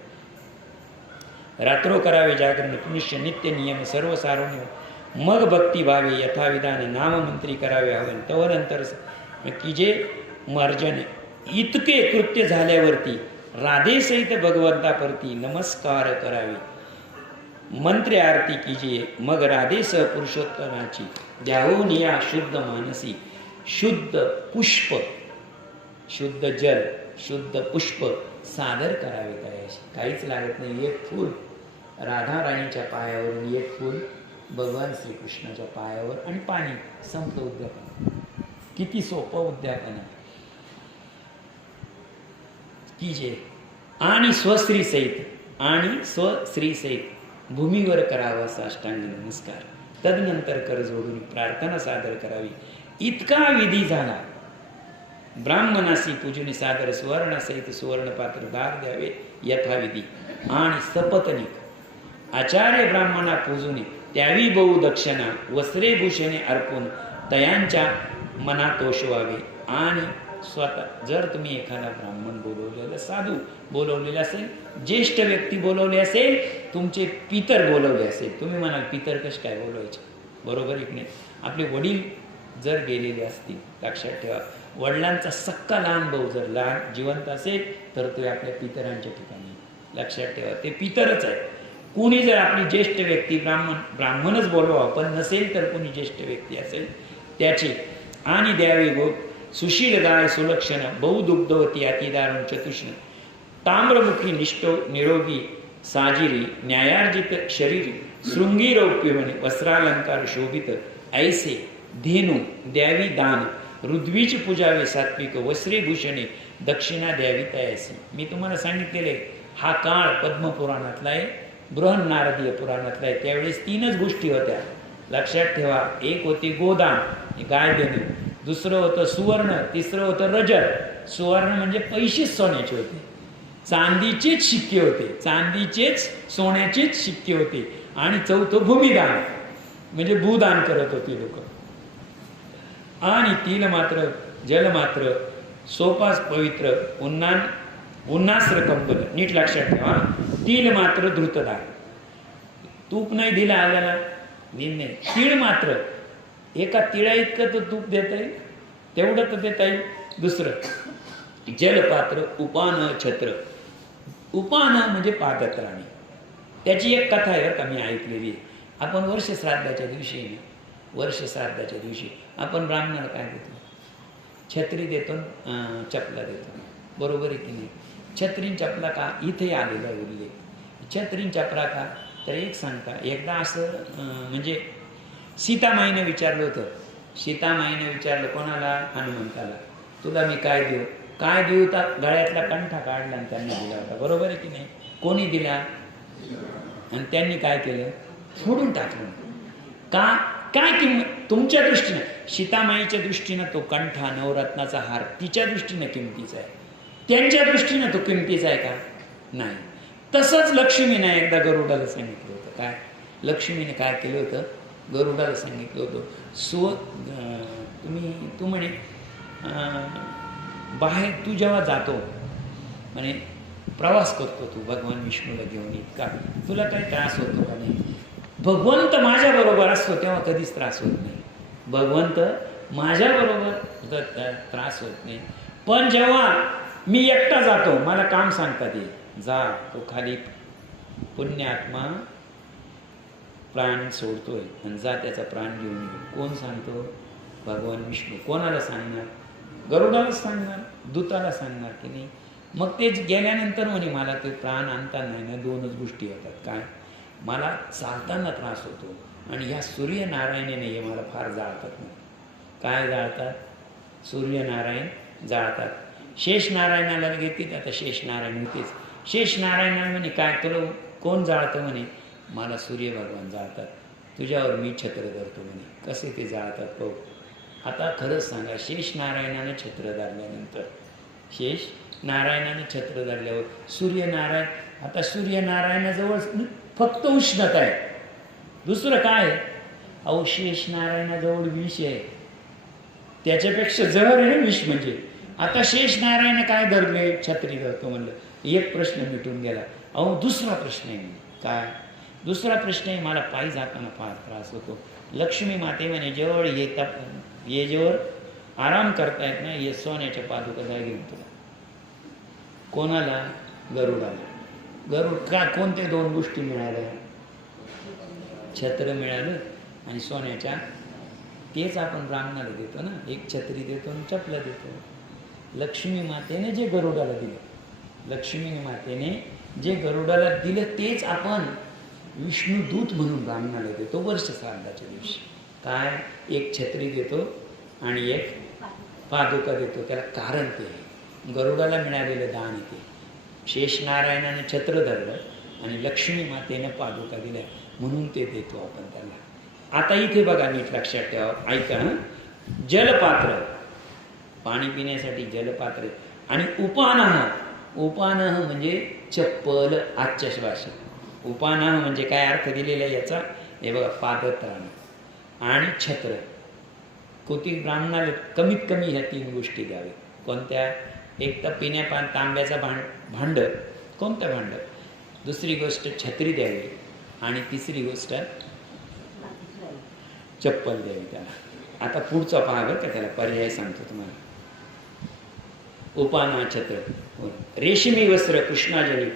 रात्रो करावे जागरण पुनिष्य नित्य नियम सर्व सार्वनियम मग भक्ती व्हावी यथाविधान नाममंत्री करावे हवे. तवनंतर की जे मार्जन इतके कृत्य झाल्यावरती राधेसहित भगवंताप्रती नमस्कार करावे, मंत्र आरती कीजिए. मग राधेसह पुरुषोत्तमाची द्यावून या शुद्ध मानसी शुद्ध पुष्प, शुद्ध जल, शुद्ध पुष्प सादर करावे. काहीच लागत नाही. एक फूल राधा राणीच्या पायावरून, एक फूल भगवान श्रीकृष्णाच्या पायावर आणि पाणी, संपलं उद्यापन. किती सोपं उद्यापन आहे. कीजे आणि स्वस्त्री सहित आणि स्वस्त्री सहित भूमीवर करावा साष्टांग नमस्कार. तदनंतर कर जोडून प्रार्थना सादर करावी. इतका विधी झाला. ब्राह्मणासी पूजनी सादर सुवर्णासहित सुवर्ण पात्र दार द्यावे यथाविधी. आणि सपत्नीक आचार्य ब्राह्मणा पूजुनी त्यावी बहु दक्षिणा वस्त्रे भूषणे अर्पून तयांच्या मनात तोषवावे. आणि स्वतः जर तुम्ही एखादा ब्राह्मण बोलवलेला, साधू बोलवलेला असेल, ज्येष्ठ व्यक्ती बोलवले असेल, तुमचे पितर बोलवले असेल, तुम्ही म्हणाल पितर कसे काय बोलवायचे? बरोबर एक नाही. आपले वडील जर गेलेले असतील, लक्षात ठेवा, वडिलांचा सक्का लहान भाऊ जर लहान जिवंत असेल तर तो आपल्या पितरांच्या ठिकाणी, लक्षात ठेवा, ते पितरच आहे. कोणी जर आपली ज्येष्ठ व्यक्ती ब्राह्मणच बोलवा, पण नसेल तर कोणी ज्येष्ठ व्यक्ती असेल त्याची. आणि द्यावे गो सुशील गाय सुलक्षण बहुदुग्धवती अतिदारुण चतुष्ण ताम्रमुखी निष्ठो निरोगी साजिरी न्यायार्जित शरीर शृंगी रौप्यमणी वस्त्रालंकार शोभित ऐसे धेनू द्यावी दान रुद्वीची पूजावे सात्विक वस्त्रे भूषणे दक्षिणा द्यावी तयासी. मी तुम्हाला सांगितलेले हा काळ पद्मपुराणातला आहे, बृहन्नारदीय पुराणातला आहे. त्यावेळेस 3च गोष्टी होत्या, लक्षात ठेवा. एक होती गोदान, गाय देणे. दुसरं होतं सुवर्ण. तिसरं होतं रजत. सुवर्ण म्हणजे पैसेच सोन्याचे होते, चांदीचेच शिक्के होते, चांदीचेच सोन्याचेच शिक्के होते. आणि चौथं भूमिदान म्हणजे भूदान करत होती लोक. आणि तिल मात्र जल मात्र सोपास पवित्र उन्नास्त्र कंबल. नीट लक्षात ठेवा. तिल मात्र धृतदान. तूप नाही दिलं आल्याला, नाही. तीळ मात्र एका तिळा इतकं तर तूप देता येईल, तेवढं तर देता येईल. दुसरं जलपात्र उपान छत्र. उपान म्हणजे पादत्राणी. त्याची एक कथा आहे का, मी ऐकलेली आहे. आपण वर्षश्राद्धाच्या दिवशी आपण ब्राह्मणाला काय देतो? छत्री देतो, चपला देतो. बरोबर आहे की नाही? छत्रीन चपला का इथे आलेला आहे उल्लेख. छत्रीन चपला का तर एक सांगता, एकदा असं म्हणजे सीतामाईने विचारलं होतं. सीतामाईने विचारलं कोणाला? हनुमंताला. तुला मी काय देऊ? काय देऊ? तर गळ्यातला कंठा काढला आणि त्यांना दिला होता. बरोबर आहे की नाही? कोणी दिला? आणि त्यांनी काय केलं? फोडून टाकलं. का? काय किंमत? तुमच्या दृष्टीनं, सीतामाईच्या दृष्टीनं तो कंठा नवरत्नाचा हार तिच्या दृष्टीनं किमतीचा आहे, त्यांच्या दृष्टीनं तो किमतीचा आहे का? नाही. तसंच लक्ष्मीने एकदा गरुडाला सांगितलं होतं. काय? लक्ष्मीने काय केलं होतं? गरुडाला सांगितलं होतं, तू म्हणे बाहेर तू जेव्हा जातो, म्हणे प्रवास करतो तू भगवान विष्णूला घेऊन, इतका तुला काही त्रास होतो का? नाही. भगवंत माझ्याबरोबर असतो तेव्हा कधीच त्रास होत नाही. भगवंत माझ्याबरोबर त्रास होत नाही. पण जेव्हा मी एकटा जातो, मला काम सांगतात, ये जा, तो खाली पुण्यात्मा प्राण सोडतोय आणि जा त्याचा प्राण घेऊन ये. कोण सांगतो? भगवान विष्णू. कोणाला सांगणार? गरुडालाच सांगणार, दूताला सांगणार की नाही? मग ते गेल्यानंतर म्हणे मला ते प्राण आणता नाही ना, 2च गोष्टी होतात. काय? मला चालताना त्रास होतो आणि ह्या सूर्यनारायणाने हे मला फार जाळतात. नाही काय जाळतात? सूर्यनारायण जाळतात. शेषनारायणाला घेतील, आता शेषनारायण होतेच. शेष नारायणाला म्हणे काय तुला कोण जाळतं म्हणे, मला सूर्य भगवान जाळतात, तुझ्यावर मी छत्र धरतो म्हणे. कसे ते जाळतात पाहू. आता खरंच सांगा, शेष नारायणाने छत्र धरल्यानंतर, शेष नारायणाने छत्र धरल्यावर सूर्यनारायण, आता सूर्यनारायणाजवळ फक्त उष्णता आहे, दुसरं काय आहे? अहो शेष नारायणाजवळ विष आहे, त्याच्यापेक्षा जहर आहे ना विष म्हणजे. आता शेष नारायण काय धरले? छत्री धरतो म्हणलं, एक प्रश्न मिटून गेला. अहो दुसरा प्रश्न आहे काय? दुसरा प्रश्न आहे, मला पायी जाताना फार त्रास होतो. लक्ष्मी माते म्हणे जवळ येतात, ये जवळ आराम करतायत ना, ये सोन्याच्या पादुका द्या घेऊन तुला. कोणाला? गरुडाला. गरुड का? कोणत्या दोन गोष्टी मिळाल्या? छत्र मिळालं आणि सोन्याच्या, तेच आपण ब्राह्मणाला देतो ना, एक छत्री देतो आणि चपला देतो. लक्ष्मी मातेने जे गरुडाला दिलं, लक्ष्मी मातेने जे गरुडाला दिलं तेच आपण विष्णुदूत म्हणून ब्राह्मणाला देतो वर्ष श्राद्धाच्या दिवशी. काय? एक छत्री देतो आणि एक पादुका देतो. त्याला कारण ते आहे, गरुडाला मिळालेलं दान येते. शेषनारायणाने छत्र धरलं आणि लक्ष्मी मातेने पादुका दिल्या म्हणून ते देतो आपण त्याला. आता इथे बघा, नीट लक्षात ठेवा, ऐका. जलपात्र, पाणी पिण्यासाठी जलपात्र, आणि उपानह, उपानह म्हणजे चप्पल आजच्या भाषेत. उपानह म्हणजे काय अर्थ दिलेला आहे याचा? हे बघा, पादत्राण आणि छत्र. कोटी ब्राह्मणाला कमीत कमी ह्या तीन गोष्टी द्यावे. कोणत्या? एक तर पिण्या तांब्याचा भांड, कोणतं भांड? दुसरी गोष्ट छत्री द्यावी आणि तिसरी गोष्ट चप्पल द्यावी त्याला. आता पुढचा पहा बरं का, त्याला पर्याय सांगतो तुम्हाला. उपाना छत्र, रेशमी वस्त्र कृष्णाजली,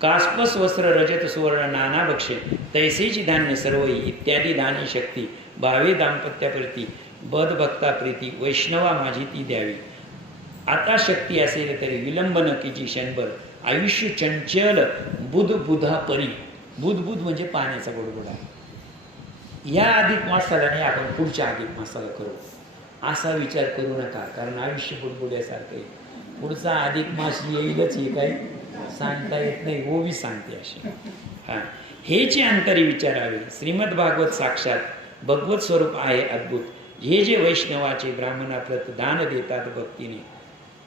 कास्पस वस्त्र रजत सुवर्ण नाना बक्षे, तैसेची धान्य सर्वई इत्यादी दानी शक्ती, भावे दाम्पत्याप्रती बद भक्ता प्रीती, वैष्णवा माझी ती द्यावी. आता शक्ती असेल तरी विलंब नकीची क्षणभर, आयुष्य चंचल बुध बुधा परी. बुध बुध म्हणजे पाण्याचा बुडबुडा. या अधिक मासाला नाही, आपण पुढच्या अधिक मासाला करू असा विचार करू नका, कारण आयुष्य बुडबुड्यासारखं आहे. पुढचा अधिक मास येईलच, हे काही सांगता येत नाही, ओवी सांगते अशी. हां, हे जे अंतरी विचारावे. श्रीमद भागवत साक्षात भगवत स्वरूप आहे अद्भुत. हे जे वैष्णवाचे ब्राह्मणाप्रत दान देतात भक्तीने,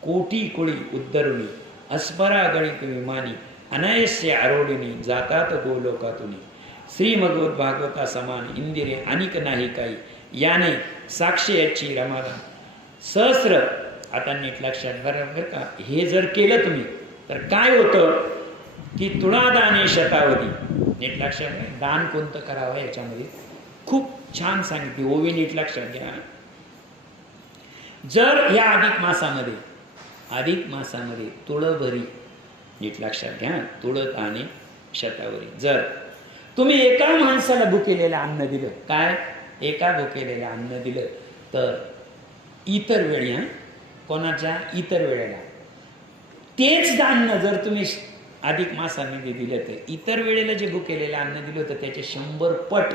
कोटी कुळी उद्धरुणी, अस्मरा गणित विमानी, अनायस्य आरोढिनी, जातात गोलोकातुनी. श्री भगवत भागवता समान इंदिरे अनिक नाही काही, याने साक्ष याची रमादान सहस्र. आता नीट लक्षात बरोबर का, हे जर केलं तुम्ही तर काय होतं की तुळादाने शतावधी. नीट लक्षात घ्या, दान कोणतं करावं याच्यामध्ये खूप छान सांगितली ओवी, नीट लक्षात घ्या. जर या अधिक मासामध्ये तुळभरी, नीट लक्षात घ्या, तुळदाने शतावरी, जर तुम्ही एका माणसाला भुकेलेलं अन्न दिलं, काय? एका भुकेलेलं अन्न दिलं तर इतर वेळी, कोणाच्या? इतर वेळेला तेच अन्न जर तुम्ही अधिक मासामध्ये दिलं तर इतर वेळेला जे भुकेलेलं अन्न दिलं तर त्याचे 100 पट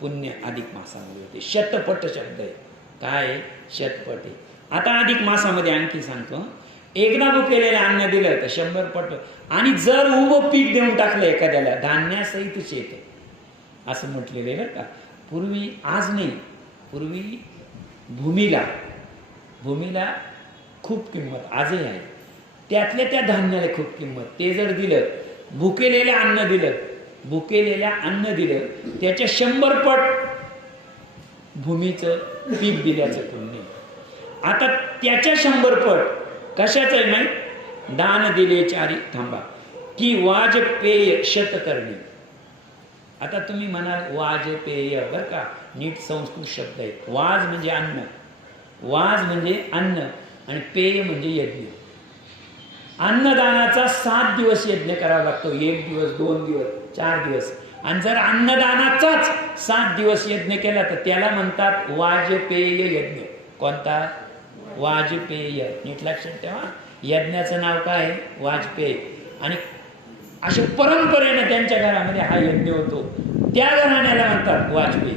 पुण्य अधिक मासामध्ये होते. शतपट शब्द आहे. काय? शतपट आहे. आता अधिक मासामध्ये आणखी सांगतो, एकदा भुकेलेलं अन्न दिलं तर 100 पट, आणि जर उभं पीक देऊन टाकलं एखाद्याला धान्यासहितच येतं असं म्हटलेलं आहे बरं का. पूर्वी, आज नाही, पूर्वी भूमीला खूप किंमत आजही आहे, त्यातल्या त्या धान्याला खूप किंमत. ते जर दिलं, भुकेलेलं अन्न दिलं त्याच्या 100 पट भूमीचं पीक दिल्याचं पुण्य. आता त्याच्या 100 पट कशाचं आहे माहीत? दान दिले चारी, थांबा, की वाजपेय शतकर्णी. आता तुम्ही म्हणाल वाजपेय, बरं का, नीट संस्कृत शब्द आहे. वाज म्हणजे अन्न, वाज म्हणजे अन्न, आणि पेय म्हणजे यज्ञ. अन्नदानाचा 7 दिवस यज्ञ करावा लागतो, 1 दिवस, 2 दिवस, 4 दिवस. आणि जर अन्नदानाचाच 7 दिवस यज्ञ केला तर त्याला म्हणतात वाजपेय यज्ञ. कोणता? वाजपेय. नीट लक्षात ठेवा, यज्ञाचं नाव काय? वाजपेय. आणि अशा परंपरेने त्यांच्या घरामध्ये हा यज्ञ होतो, त्या घराण्याला म्हणतात वाजपेय.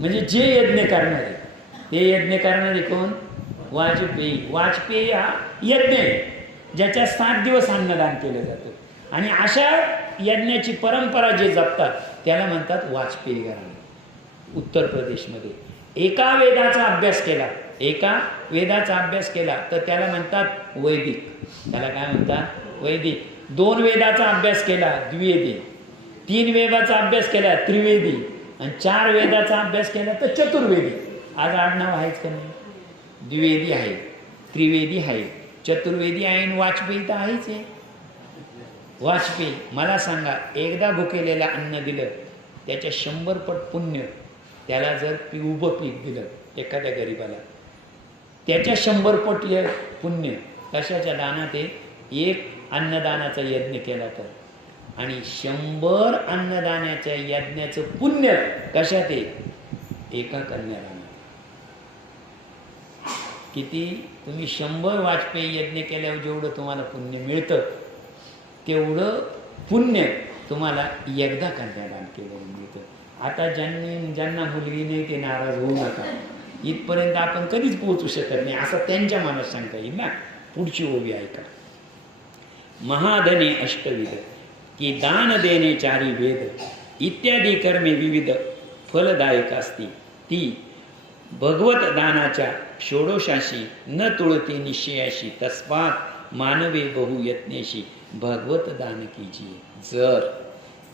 म्हणजे जे यज्ञ करणारे, ते यज्ञ करणारे कोण? वाजपेयी. वाजपेयी हा यज्ञ आहे. ज्याच्या 7 दिवस अन्नदान केलं जातं आणि अशा यज्ञाची परंपरा जे जपतात त्याला म्हणतात वाजपेयी घराणं. उत्तर प्रदेशमध्ये एका वेदाचा अभ्यास केला तर त्याला म्हणतात वैदिक. त्याला काय म्हणतात? वैदिक. 2 वेदाचा अभ्यास केला द्विवेदी, 3 वेदाचा अभ्यास केला त्रिवेदी आणि 4 वेदाचा अभ्यास केला तर चतुर्वेदी. आज आडनाव आहेच का नाही? द्विवेदी आहे, त्रिवेदी आहे, चतुर्वेदी आहे आणि वाजपेयी तर आहेच आहे. वाजपेयी मला सांगा, एकदा भुकेलेलं अन्न दिलं त्याच्या 100 पट पुण्य. त्याला जर उभं पीक दिलं एखाद्या गरीबाला त्याच्या 100 पट पुण्य. कशाच्या दानात आहे? एक अन्नदानाचा यज्ञ केला तर. आणि 100 अन्नदानाच्या यज्ञाचं पुण्य कशात आहे? एका कन्यादानात. किती? तुम्ही 100 वाजपेयी यज्ञ केल्यावर जेवढं तुम्हाला पुण्य मिळतं तेवढं पुण्य तुम्हाला एकदा कन्यादान केल्यावर मिळतं. आता ज्यांना मुलगी नाही ते नाराज होऊ नका. इथपर्यंत आपण कधीच पोहोचू शकत नाही असं त्यांच्या मनात सांगता येईल ना. पुढची ओवी ऐका. महाधने अष्टविध की दान देणे 4 वेद इत्यादी कर्मे विविध फलदायक असती. ती भगवत दानाच्या षोडशाशी न तुळती निश्चयाशी तस्मात मानवे बहु यत्नेशी भगवत दान कीजिए.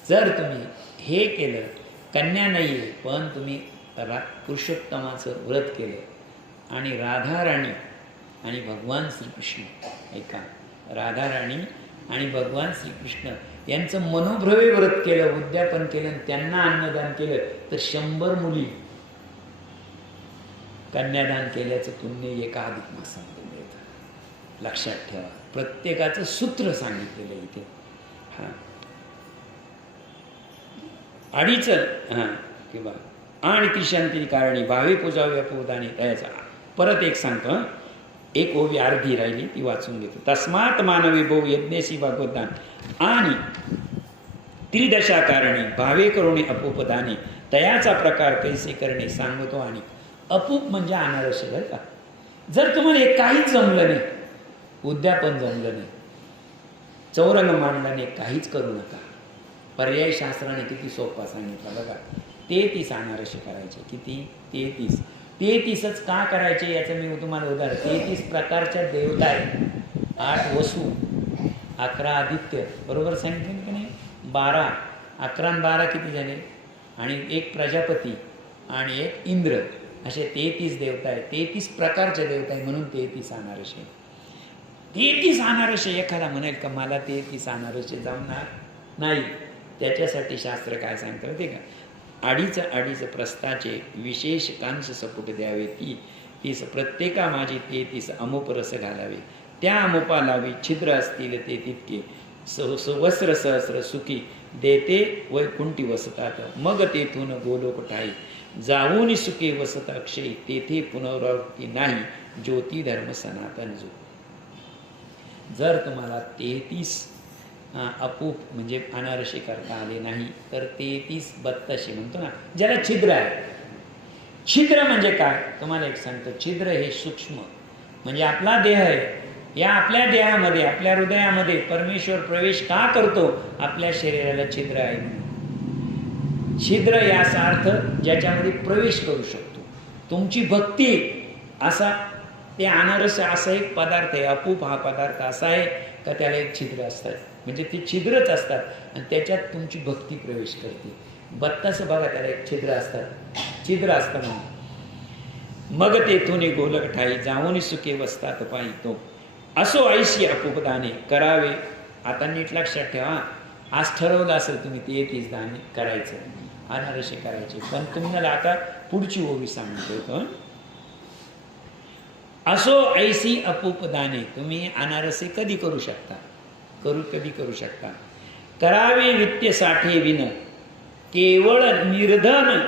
जर तुम्ही हे केलं, कन्या नाही आहे पण तुम्ही पुरुषोत्तमाचं व्रत केलं आणि राधाराणी आणि भगवान श्रीकृष्ण, ऐका, राधाराणी आणि भगवान श्रीकृष्ण यांचं मनोभ्रवे व्रत केलं, उद्यापन केलं आणि त्यांना अन्नदान केलं तर 100 मुली कन्यादान केल्याचं पुण्य एका अधिक मासामध्ये मिळतं. लक्षात ठेवा. प्रत्येकाचं सूत्र सांगितलेलं इथे. हां, अडीच किंवा आणि ती शांती कारणी भावे पूजावे अपूदाने त्याचा. परत एक सांगतो, एक ओवी अर्धी राहिली ती वाचून घेतो. तस्मात मानवी बहु यज्ञेशी भागवतदान आणि त्रिदशा कारणी भावे करुणे अपूपदाने तयाचा प्रकार कैसे करणे सांगतो. आणि अपूप म्हणजे अनारस बरं का. जर तुम्हाला हे काहीच जमलं नाही, उद्यापन जमलं नाही, चौरंग मांडला नाही, काहीच करू नका. पर्याय शास्त्राने किती सोपा सांगितलं बघा. 33 अनारसे करायचे. किती? 33. 33च का करायचे याचं मी तुम्हाला उदाहरण. 33 प्रकारच्या देवता आहेत. 8 वसू, 11 आदित्य, बरोबर सांगितलं की नाही? 12, 11 आणि 12 किती झाले? आणि 1 प्रजापती आणि 1 इंद्र, असे 33 देवता आहेत. 33 प्रकारच्या देवता आहेत म्हणून 33 अनारसे. 33 अनारसे. एखादा म्हणेल का मला 33 अनारसे जमणार नाही, त्याच्यासाठी शास्त्र काय सांगतं ते का? अडीच प्रस्थाचे विशेष कांश सपुट द्यावे. तीस प्रत्येका माझी 33 अमुप रस घालावे. त्या अमुपा लावी छिद्र असतील ते तितके वस्त्र सहस्र सुखी देते वैकुंठी वसतात. मग तेथून गोलोक ठाई जाऊन सुखे वसत अक्षय तेथे पुनरावृत्ती नाही ज्योती धर्म सनातन जो. जर तुम्हाला 33 अपूप म्हणजे अनारसे करता आले नाही तर 33 बत्ताशे म्हणतो ना, ज्याला छिद्र आहे. छिद्र म्हणजे काय तुम्हाला एक सांगतो. छिद्र हे सूक्ष्म म्हणजे आपला देह आहे. या आपल्या देहामध्ये, आपल्या हृदयामध्ये परमेश्वर प्रवेश का करतो? आपल्या शरीराला छिद्र आहे म्हणून. छिद्र याचा अर्थ ज्याच्यामध्ये प्रवेश करू शकतो. तुमची भक्ती असा ते अनारस असा एक पदार्थ आहे. अपूप हा पदार्थ असा आहे का त्याला एक छिद्र असतात, म्हणजे ते छिद्रच असतात आणि त्याच्यात तुमची भक्ती प्रवेश करते. बत्तासं बघा, त्याला एक छिद्र असतं म्हणून. मग तेथून गोलक ठाई जाऊन सुखे वसतात पायी तो असो ऐशी अपूपदाने करावे. आता नीट लक्षात ठेवा. आज ठरवलं असेल तुम्ही 33 दाने करायचं, अनारसे करायचे, पण तुम्हाला आता पुढची ओवी सांगतो. असो ऐशी अपूपदाने तुम्ही अनारसे कधी करू शकता? कधी करू शकता? करावे वित्त साठे विन केवळ निर्धन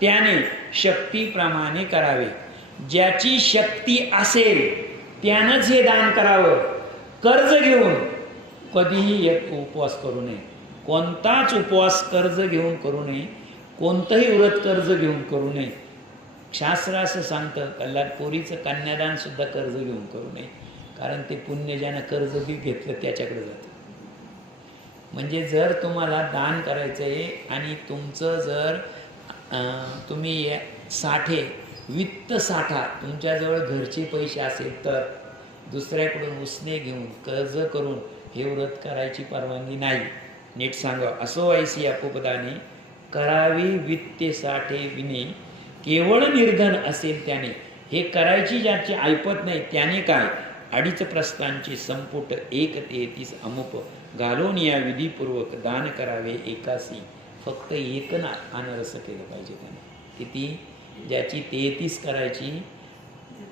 त्याने शक्तीप्रमाणे करावे. ज्याची शक्ती असेल त्यानंच हे दान करावं. कर्ज घेऊन कधीही एक उपवास करू नये. कोणताच उपवास कर्ज घेऊन करू नये. कोणतंही व्रत कर्ज घेऊन करू नये. शास्त्र असं सांगतं, पोरीचं कन्यादान सुद्धा कर्ज घेऊन करू नये. कारण ते पुण्य ज्यानं कर्ज घेतलं त्याच्याकडे जातं. म्हणजे जर तुम्हाला दान करायचं आहे आणि तुमचं जर तुम्ही साठे वित्त साठा तुमच्याजवळ घरचे पैसे असेल तर दुसऱ्याकडून उसने घेऊन कर्ज करून हे व्रत करायची परवानगी नाही. नीट सांगा. असो ऐसी अपोपदाने करावी वित्ते साठे विने केवळ निर्धन असेल त्याने. हे करायची ज्याची ऐपत नाही त्याने काय 2.5 प्रस्थांचे संपुट 1:33 अमुप घालून या विधीपूर्वक दान करावे एकासी. फक्त एक अनारस केलं पाहिजे त्याने. किती? ज्याची 33 करायची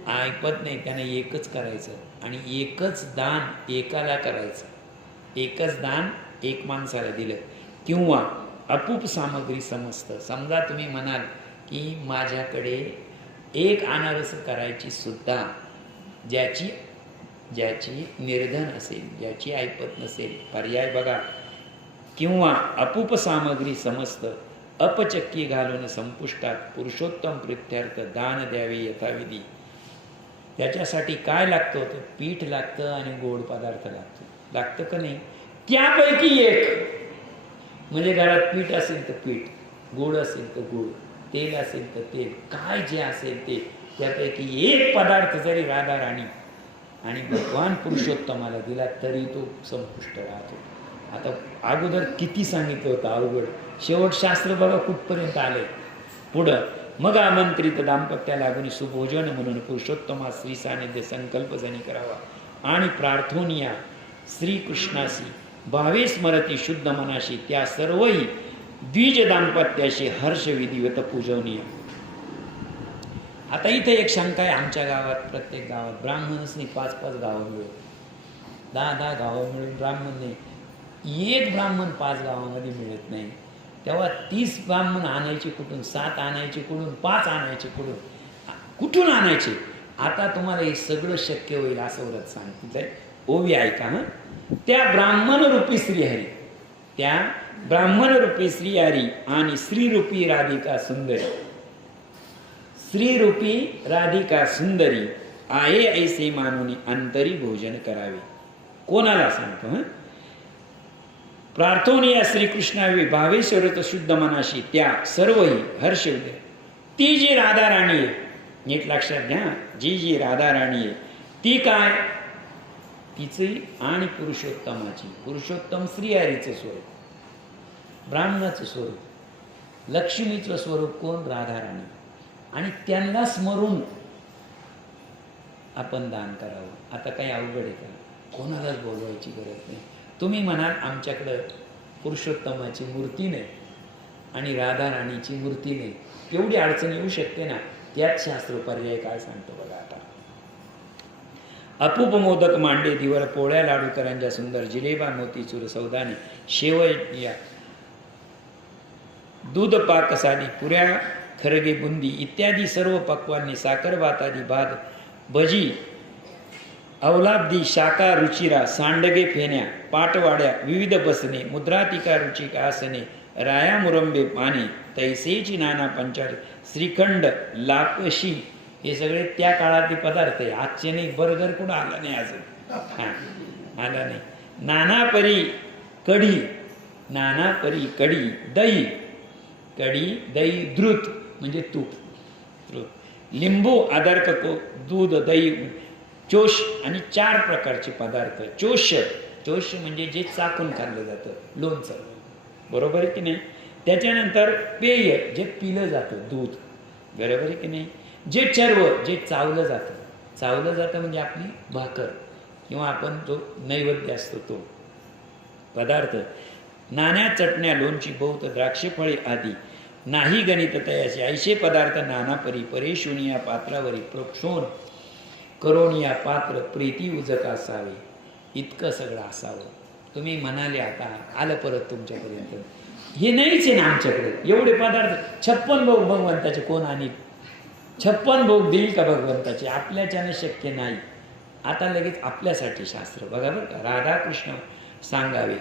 ऐपत नाही त्याने एकच करायचं आणि एकच दान एकाला करायचं. एकच दान एक माणसाला दिलं. किंवा अपूप सामग्री समजतं. समजा तुम्ही म्हणाल की माझ्याकडे एक अनारस करायची सुद्धा ज्याची निर्धन असेल ज्याची ऐपत नसेल. पर्याय बघा. किंवा अपूप सामग्री समजतं अपचक्की घालून संपुष्टात पुरुषोत्तम प्रित्यर्थ दान द्यावे यथाविधी. त्याच्यासाठी काय लागतं होतं? पीठ लागतं आणि गोड पदार्थ लागतं का नाही? त्यापैकी एक. म्हणजे घरात पीठ असेल तर पीठ, गोड असेल तर गोड, तेल असेल तर तेल, काय जे असेल ते त्यापैकी एक पदार्थ जरी राधा राणी आणि भगवान पुरुषोत्तमाला दिला तरी तो संपुष्ट राहतो. आता अगोदर किती सांगितलं होतं अवघड. शेवट शास्त्र बघा कुठपर्यंत आले. पुढं मग आमंत्रित दाम्पत्या लागून सुभोजन म्हणून पुरुषोत्तमा श्री सानिध्य संकल्प जणी करावा आणि प्रार्थोनिया श्रीकृष्णाशी भावे स्मरती शुद्ध मनाशी त्या सर्वही द्विज दाम्पत्याशी हर्ष विधिवत पूजवनीय. आता इथे एक शंका आहे. आमच्या गावात प्रत्येक गावात ब्राह्मणसनी 5-5 गावं मिळून 10-10 गावं मिळून ब्राह्मण नाही. एक ब्राह्मण 5 गावामध्ये मिळत नाही. तेव्हा 30 ब्राह्मण आणायचे कुठून? 7 आणायचे कुठून? 5 आणायचे कुठून आणायचे? आता तुम्हाला हे सगळं शक्य होईल असं व्रत सांगितलंय. ओवी ऐका. त्या ब्राह्मण रूपी श्रीहरी, त्या ब्राह्मण रूपी श्रीहरी आणि श्रीरूपी राधिका सुंदरी, श्रीरूपी राधिका सुंदरी आहे ऐसे मानून अंतरी भोजन करावे. कोणाला सांगतो? प्रार्थोनिया श्रीकृष्णावी भावेश्वरत शुद्ध मनाशी त्या सर्वही हर्ष उदय. ती जी राधा राणी आहे, नीट लक्षात घ्या, जी राधा राणी आहे ती काय? तिची आणि पुरुषोत्तमाची. पुरुषोत्तम श्रीहरीचं स्वरूप, ब्राह्मणाचं स्वरूप, लक्ष्मीचं स्वरूप कोण? राधा राणी. आणि त्यांना स्मरून आपण दान करावं. आता काही अवघड आहे का? कोणालाच बोलवायची गरज नाही. तुम्ही म्हणाल आमच्याकडं पुरुषोत्तमाची मूर्ती नाही आणि राधा राणीची मूर्ती नाही, एवढी अडचण येऊ शकते ना. त्यात शास्त्र पर्याय काय सांगतो बघा. आता अपूप मोदक मांडे दिवर पोळ्या लाडू करंजा सुंदर जिलेबा मोतीचूर सौदाने शेवया दूध पाक साधी पुऱ्या खरगे बुंदी इत्यादी सर्व पक्वांनी साखर भातादी भात भजी अवलाब्दी शाखा रुचिरा सांडगे फेण्या पाटवाड्या विविध बसणे मुद्रातिका रुचिक आसने राया मुरंबे पाने तैसेची नाना पंचार श्रीखंड लापशी हे सगळे त्या काळातले पदार्थ आहे. आजचे नाही. बर्गर कुठं आला नाही अजून. आला नाही. नाना परी कढी, नाना परी कढी, दही कढी, दही द्रुत म्हणजे तूप, लिंबू आदर्क दूध दही चोष आणि 4 प्रकारचे पदार्थ. चोष म्हणजे जे चाकून खाल्लं जातं, लोणचं, बरोबर आहे की नाही. त्याच्यानंतर पेय जे पिलं जातं, दूध, बरोबर आहे की नाही. जे चर्व जे चावलं जातं म्हणजे आपली भाकर किंवा आपण जो नैवेद्य असतो तो पदार्थ. नाण्या चटण्या लोणची बहुत द्राक्ष फळे आदी नाही गणित तयाचे ऐशे पदार्थ नाना परी परेशुनिया पात्रावरी प्रोक्षोण करोनिया पात्र प्रीती उजक असावे. इतकं सगळं असावं. तुम्ही म्हणाले आता आलं परत तुमच्यापर्यंत. हे नाहीच आहे ना आमच्याकडे एवढे पदार्थ. 56 भोग भगवंताचे कोण आणि 56 भोग देईल का भगवंताचे? आपल्याच्यानं शक्य नाही. आता लगेच आपल्यासाठी शास्त्र बघा बरं का. राधाकृष्ण सांगावे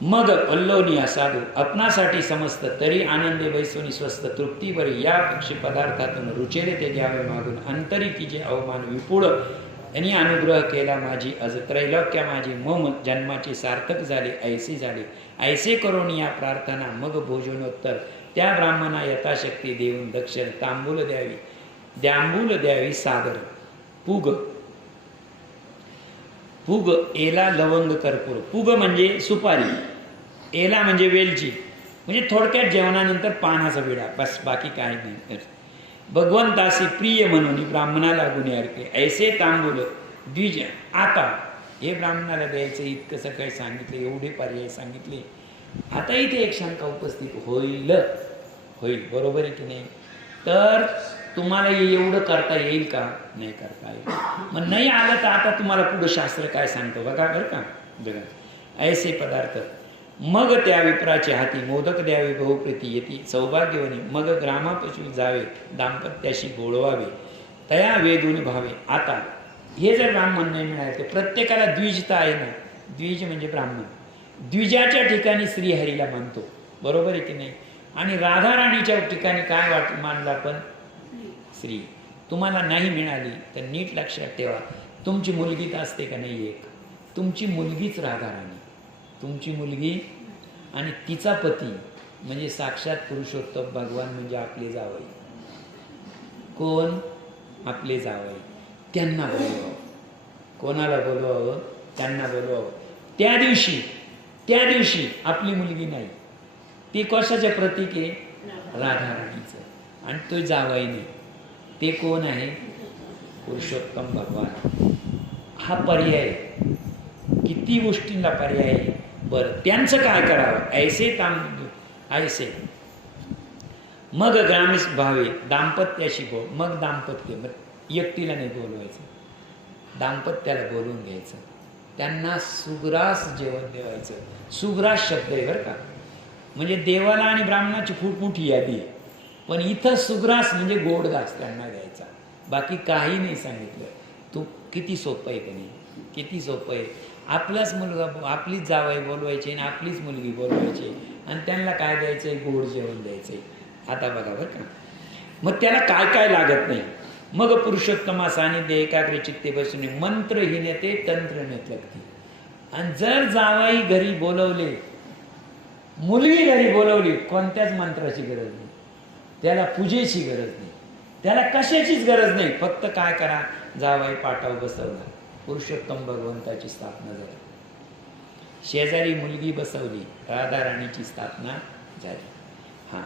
मग पल्लवनिया साधू आपणासाठी समस्त तरी आनंदे वैसोनी स्वस्त तृप्तीवर या पक्षी पदार्थातून रुचेरे ते द्यावे मागून अंतरी की जे अवमान विपुळ त्यांनी अनुग्रह केला माझी अज त्रैलोक्या माझी मम जन्माचे सार्थक झाले ऐसे झाले. ऐसे करून या प्रार्थना मग भोजनोत्तर त्या ब्राह्मणा यथाशक्ती देऊन दक्षिण तांबूल द्यावी सादर. पुग पुग एला लवंग कर्पूर. पुग म्हणजे सुपारी, एला म्हणजे वेलची, म्हणजे थोडक्यात जेवणानंतर पानाचा विडा, बस बाकी काय नाही. भगवंतासी प्रिय म्हणून ब्राह्मणाला गुन्हे अर्पे ऐसे तांबूल द्विज. आता हे ब्राह्मणाला द्यायचं इतकं सकाळी सांगितलं, एवढे पर्याय सांगितले. आता इथे एक शंका उपस्थित होईल, बरोबर आहे की नाही? तर तुम्हाला एवढं करता येईल का? नाही करता येईल. मग नाही आलं तर आता तुम्हाला पुढं शास्त्र काय सांगतो बघा, बरं का? बघा, ऐसे पदार्थ मग त्या विप्राचे हाती मोदक द्यावे बहुप्रीती येती सौभाग्यवनी. मग ग्रामापासून जावे दाम्पत्याशी गोळवावे तया वेदून भावे. आता हे जर ब्राह्मण नाही मिळाले तर प्रत्येकाला द्विजता आहे ना. द्विज म्हणजे ब्राह्मण. द्विजाच्या ठिकाणी श्रीहरीला मानतो, बरोबर आहे की नाही? आणि राधा राणीच्या ठिकाणी काय मानला पण? श्री. तुम्हाला नाही मिळाली तर नीट लक्षात ठेवा, तुमची मुलगी तर असते का नाही? एक तुमची मुलगीच राधा राणी, तुमची मुलगी आणि तिचा पती म्हणजे साक्षात पुरुषोत्तम भगवान, म्हणजे आपले जावई. कोण? आपले जावई. त्यांना बोलवावं. कोणाला बोलवावं? त्यांना बोलवावं. त्या दिवशी आपली मुलगी नाही, ती कशाचे प्रतीक आहे? राधा राणीचं. आणि तो जावई नाही, ते कोण आहे? पुरुषोत्तम भगवान. हा पर्याय, किती गोष्टींना पर्याय आहे. बरं, त्यांचं काय करावं? ऐसे मग ग्रामीस भावे दाम्पत्याशी बोल. मग दाम्पत्य, एकटीला नाही बोलवायचं, दाम्पत्याला बोलून घ्यायचं. त्यांना सुग्रास जेवण देवायचं. सुग्रास शब्द आहे बरं का, म्हणजे देवाला आणि ब्राह्मणाची खूप मोठी यादी आहे, पण इथं सुग्रास म्हणजे गोड घास त्यांना द्यायचा. बाकी काही नाही सांगितलं. तू किती सोपं आहे का नाही? किती सोपं आहे. आपलाच मुलगा, आपलीच जावई बोलवायची आणि आपलीच मुलगी बोलवायची आणि त्यांना काय द्यायचंय? गोड जेवण द्यायचंय. आता बघा बरं का, मग त्याला काय काय लागत नाही. मग पुरुषोत्तमा सानिध्य एकाग्र चित्ते बसून मंत्रहीनते तंत्र नेतलगती. आणि जर जावई घरी बोलवले, मुलगी घरी बोलवली, कोणत्याच मंत्राची गरज नाही, त्याला पूजेची गरज नाही, त्याला कशाचीच गरज नाही. फक्त काय करा? जावई पाटाव बसवला, पुरुषोत्तम भगवंताची स्थापना झाली. शेजारी मुलगी बसवली, राधा राणीची स्थापना झाली. हा,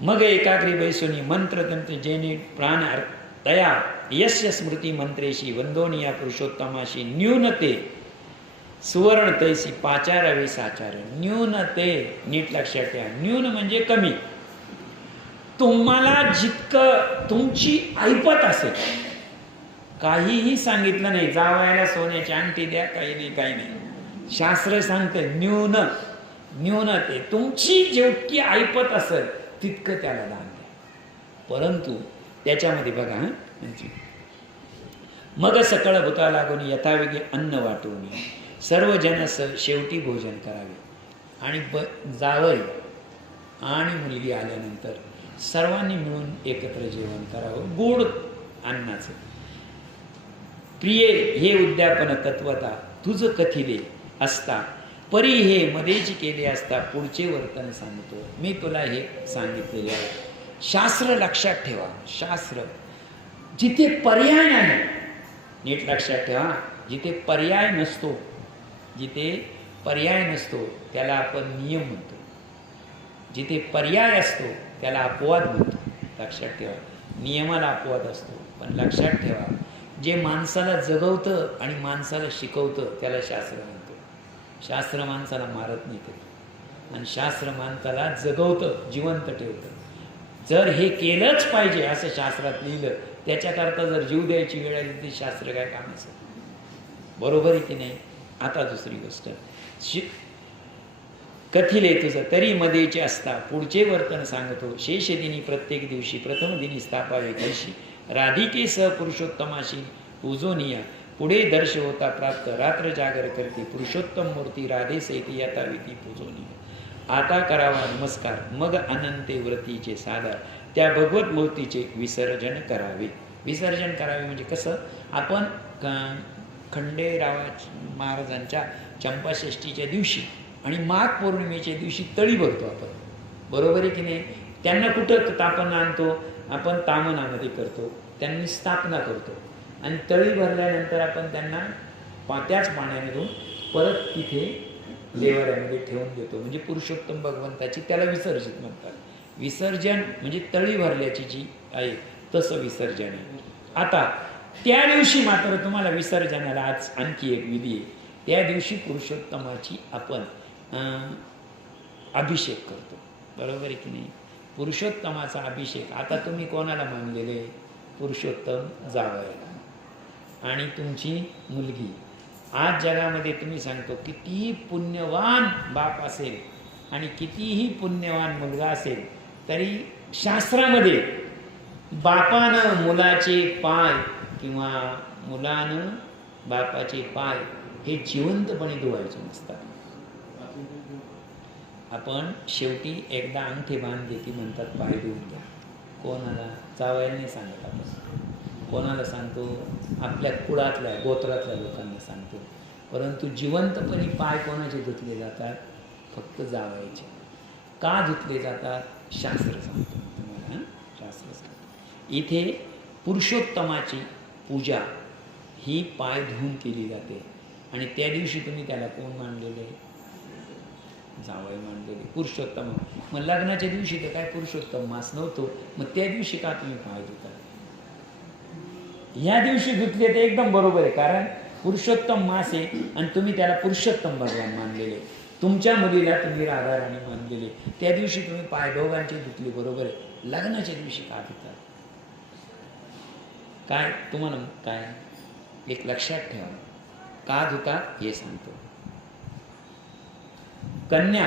मग एकाग्री बैसोनी मंत्र तंत्र जेने प्राण तया यस्य स्मृती मंत्रेशी वंदोनिया पुरुषोत्तमाशी न्यूनते सुवर्ण तैसी पाचारावे साचार. न्यूनते नीट लक्षात ठेवा. न्यून म्हणजे कमी. तुम्हाला जितकं तुमची ऐपत असेल, काहीही सांगितलं नाही. जावयाला सोन्याची अंगठी द्या, काही नाही, काही नाही. शास्त्र सांगतं न्यूनते. तुमची जेवढी ऐपत असेल तितकं त्याला दान द्या. परंतु त्याच्यामध्ये बघा, मग सकळ भूता लागून यथावेगी अन्न वाटून सर्व जन शेवटी भोजन करावे. आणि जावई आणि मुलगी आल्यानंतर सर्वांनी मिळून एकत्र जेवण करावं, गोड अन्नाचं. प्रिये हे उद्यापन तत्वता तुझ कथिले असता परी हे मध्येच केले असता पुढचे वर्तन सांगतो. मी तुला हे सांगितलेले आहे. शास्त्र लक्षात ठेवा. शास्त्र जिथे पर्याय नाही, नीट लक्षात ठेवा, जिथे पर्याय नसतो, जिथे पर्याय नसतो त्याला आपण नियम म्हणतो. जिथे पर्याय असतो त्याला अपवाद म्हणतो. लक्षात ठेवा, नियमाला अपवाद असतो. पण लक्षात ठेवा, जे माणसाला जगवतं आणि माणसाला शिकवतं त्याला शास्त्र म्हणतो. शास्त्र माणसाला मारत नाही ते, आणि शास्त्र माणसाला जगवतं, जिवंत ठेवतं. जर हे केलंच पाहिजे असं शास्त्रात लिहिलं, त्याच्याकरता जर जीव द्यायची वेळ आली तर शास्त्र काय कामाचं? बरोबर आहे की नाही? आता दुसरी गोष्ट, कथिले तुझं तरी मध्येचे असता पुढचे वर्तन सांगतो. शेषदिनी प्रत्येक दिवशी प्रथम दिनी स्थापावे कैशी राधिके सह पुरुषोत्तमाशी पूजोनिया. पुढे दर्श होता प्राप्त रात्र जागर करते पुरुषोत्तम मूर्ती राधे सैती यथाविधी पूजोनिया. आता करावा नमस्कार, मग अनंते व्रतीचे सादर त्या भगवत मूर्तीचे विसर्जन करावे. विसर्जन करावे म्हणजे कसं, आपण खंडेराव महाराजांच्या चंपाषष्ठीच्या दिवशी आणि माघ पौर्णिमेच्या दिवशी तळी भरतो आपण, बरोबर आहे की नाही. त्यांना कुठं तापण आणतो आपण, तामनामध्ये करतो, त्यांनी स्थापना करतो आणि तळी भरल्यानंतर आपण त्यांना त्याच पाण्याने धुवून परत तिथे देवाऱ्यामध्ये ठेवून देतो, म्हणजे पुरुषोत्तम भगवंताची, त्याला विसर्जित म्हणतात. विसर्जन म्हणजे तळी भरल्याची जी आहे तसं विसर्जन आहे. आता त्या दिवशी मात्र तुम्हाला विसर्जनाला आज आणखी एक विधी आहे. त्या दिवशी पुरुषोत्तमाची आपण अभिषेक करतो, बरोबर आहे की नाही. पुरुषोत्तमाचा अभिषेक. आता तुम्ही कोणाला मानलेले, पुरुषोत्तम जावयाला आणि तुमची मुलगी. आज जगामध्ये तुम्ही सांगतो कितीही पुण्यवान बाप असेल आणि कितीही पुण्यवान मुलगा असेल तरी शास्त्रामध्ये बापानं मुलाचे पाय किंवा मुलानं बापाचे पाय हे जिवंतपणे धुवायचे नसतात. आपण शेवटी एकदा अंगठी बांधली की म्हणतात पाय धुवून घ्या. कोणाला? जावयाला नाही सांगत आपण. कोणाला सांगतो? आपल्या कुळातल्या गोत्रातल्या लोकांना सांगतो. परंतु जिवंतपणे पाय कोणाचे धुतले जातात? फक्त जावयाचे. का धुतले जातात? शास्त्र सांगतो तुम्हाला, शास्त्र सांगतो. इथे पुरुषोत्तमाची पूजा ही पाय धुवून केली जाते आणि त्या दिवशी तुम्ही त्याला कोण मानलेले? जावई मानलेले, पुरुषोत्तम. मग लग्नाच्या दिवशी तर काय पुरुषोत्तम मास नव्हतो, मग त्या दिवशी का तुम्ही पाय धुता? ह्या दिवशी धुतले ते एकदम बरोबर आहे, कारण पुरुषोत्तम मास आहे आणि तुम्ही त्याला पुरुषोत्तम भगवान मानलेले. तुमच्या मुलीला तुम्ही राधाराणी मानलेले, त्या दिवशी तुम्ही पाय दोघांचे धुतले, बरोबर आहे. लग्नाच्या दिवशी का धुता? काय तुम्हाला काय एक लक्षात ठेवा, का धुता हे सांगतो. कन्या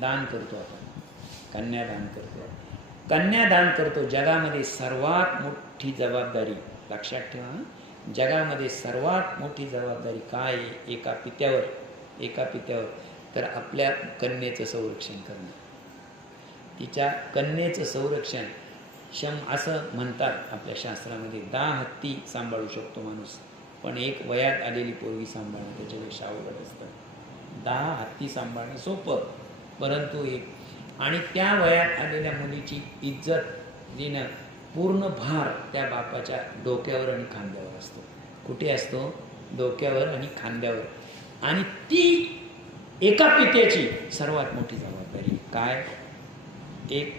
दान करतो आपण, कन्यादान करतो. कन्यादान करतो. जगामध्ये सर्वात मोठी जबाबदारी, लक्षात ठेवा, जगामध्ये सर्वात मोठी जबाबदारी काय आहे एका पित्यावर, तर आपल्या कन्येचं संरक्षण करणं. तिच्या कन्येचं संरक्षण. असं म्हणतात आपल्या शास्त्रामध्ये, 10 हत्ती सांभाळू शकतो माणूस, पण एक वयात आलेली पोरगी सांभाळणं त्याच्यापेक्षा अवघड असतं. 10 हत्ती सांभाळणं सोपं, परंतु एक, आणि त्या वयात आलेल्या मुलीची इज्जत देणं, पूर्ण भार त्या बापाच्या डोक्यावर आणि खांद्यावर असतो. कुठे असतो? डोक्यावर आणि खांद्यावर. आणि ती एका पित्याची सर्वात मोठी जबाबदारी काय? एक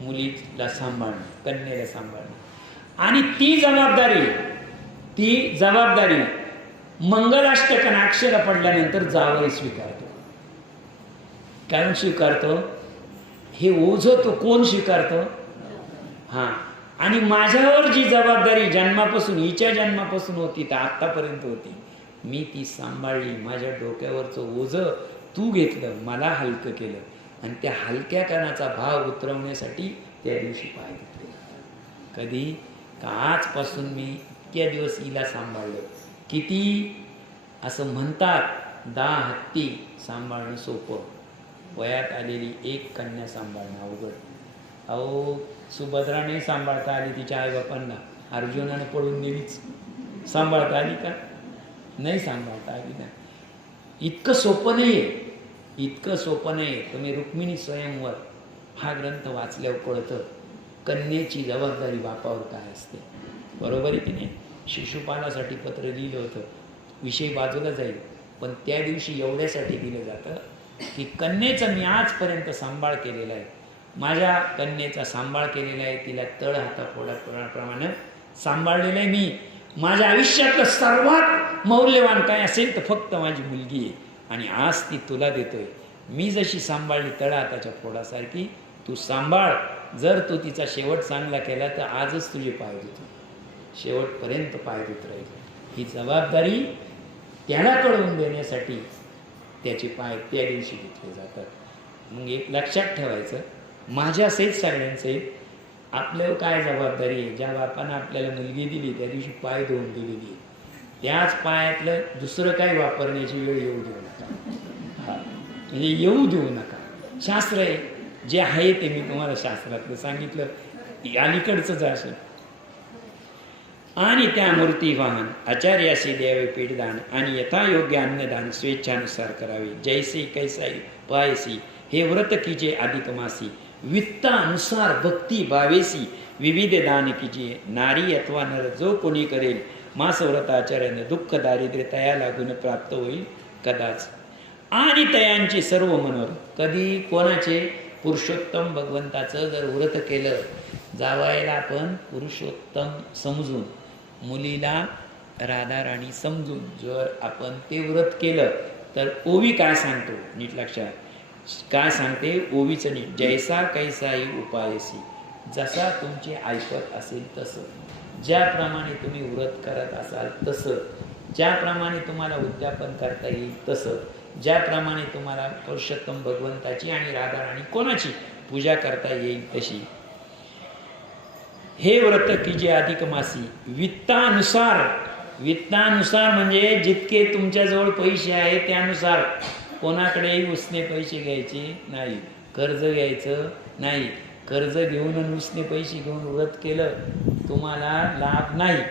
मुलीला सांभाळणं, कन्येला सांभाळणं. आणि ती जबाबदारी मंगलाष्टक अक्षर पडल्यानंतर जावई स्वीकारतो. कारण स्वीकारतो हे ओझं तो कोण स्वीकारतो? हां. आणि माझ्यावर जी जबाबदारी जन्मापासून, हिच्या जन्मापासून होती तर आत्तापर्यंत होती, मी ती सांभाळली. माझ्या डोक्यावरचं ओझं तू घेतलं, मला हलकं केलं, आणि त्या हलक्या कणाचा भाव उतरवण्यासाठी त्या दिवशी पाय घेतले. कधी? का आजपासून मी इतक्या दिवस हिला सांभाळलं. किती? असं म्हणतात 10 हत्ती सांभाळणं सोपं, वयात आलेली एक कन्या सांभाळणं अवघड. अहो, सुभद्रा नाही सांभाळता आली तिच्या आईबापांना, अर्जुनानं पळून नेलीच. सांभाळता आली का? नाही सांभाळता आली ना. इतकं सोपं नाही आहे, इतकं सोपं नाही. तुम्ही रुक्मिणी स्वयंवर हा ग्रंथ वाचल्यावर कळतं कन्येची जबाबदारी बापावर काय असते, बरोबर आहे की नाही. शिशुपालासाठी पत्र लिहिलं होतं, विषय बाजूला जाईल, पण त्या दिवशी एवढ्यासाठी दिलं जातं की कन्येचं मी आजपर्यंत सांभाळ केलेला आहे, माझ्या कन्येचा सांभाळ केलेला आहे, तिला तळ हाताप्रमाणे सांभाळलेलं आहे मी. माझ्या आयुष्यातलं सर्वात मौल्यवान काय असेल तर फक्त माझी मुलगी आहे, आणि आज ती तुला देतोय. मी जशी सांभाळली तळ हाताच्या फोडासारखी तू सांभाळ. जर तू तिचा शेवट चांगला केला तर आजच तुझे पाय धुतो, शेवटपर्यंत पाय धुत राहील. ही जबाबदारी त्याला कळवून देण्यासाठी त्याचे पाय त्या दिवशी धुतले जातात. मग एक लक्षात ठेवायचं, माझ्यासहित सगळ्यांचे आपल्यावर काय जबाबदारी आहे. ज्या बापानं आपल्याला मुलगी दिली त्या दिवशी पाय धुवून दिलेली आहे, त्याच पायातलं दुसरं काही वापरण्याची वेळ येऊ देऊ नका. हा, म्हणजे येऊ देऊ नका. शास्त्र आहे, जे आहे ते मी तुम्हाला शास्त्रातलं सांगितलं, अलीकडचंच असेल. आणि त्या मूर्ती वाहन आचार्यासी द्यावे पीठदान आणि यथायोग्य अन्नदान स्वेच्छानुसार करावे. जैसे कैसाई पायसी हे व्रत कीजे अधिक मासी, वित्तानुसार भक्ती भावेसी विविध दान कीजिए. नारी अथवा नर जो कोणी करेल मास व्रत आचार्याने दुःख दारिद्र्य तया लागून प्राप्त होईल कदाच. आणि तयांची सर्व मनोरथ कधी कोणाचे? पुरुषोत्तम भगवंताचं जर व्रत केलं, जावायला आपण पुरुषोत्तम समजून, मुलीला राधा राणी समजून जर आपण ते व्रत केलं तर ओवी काय सांगतो नीट लक्षात, काय सांगते ओवीचं नीट, जैसा कैसाही उपायसी, जसा तुमचे ऐकत असेल तसं, ज्याप्रमाणे तुम्ही व्रत करत असाल तसं, ज्याप्रमाणे तुम्हाला उद्यापन करता येईल तसं, ज्याप्रमाणे तुम्हाला पुरुषोत्तम भगवंताची आणि राधा राणी कोणाची पूजा करता येईल तशी. हे व्रत कीजे अधिक मासी वित्तानुसार. वित्तानुसार म्हणजे जितके तुमच्याजवळ पैसे आहे त्यानुसार. कोणाकडेही उसने पैसे घ्यायचे नाही, कर्ज घ्यायचं नाही. कर्ज घेऊन उसने पैसे घेऊन व्रत केलं तुम्हाला लाभ नाही.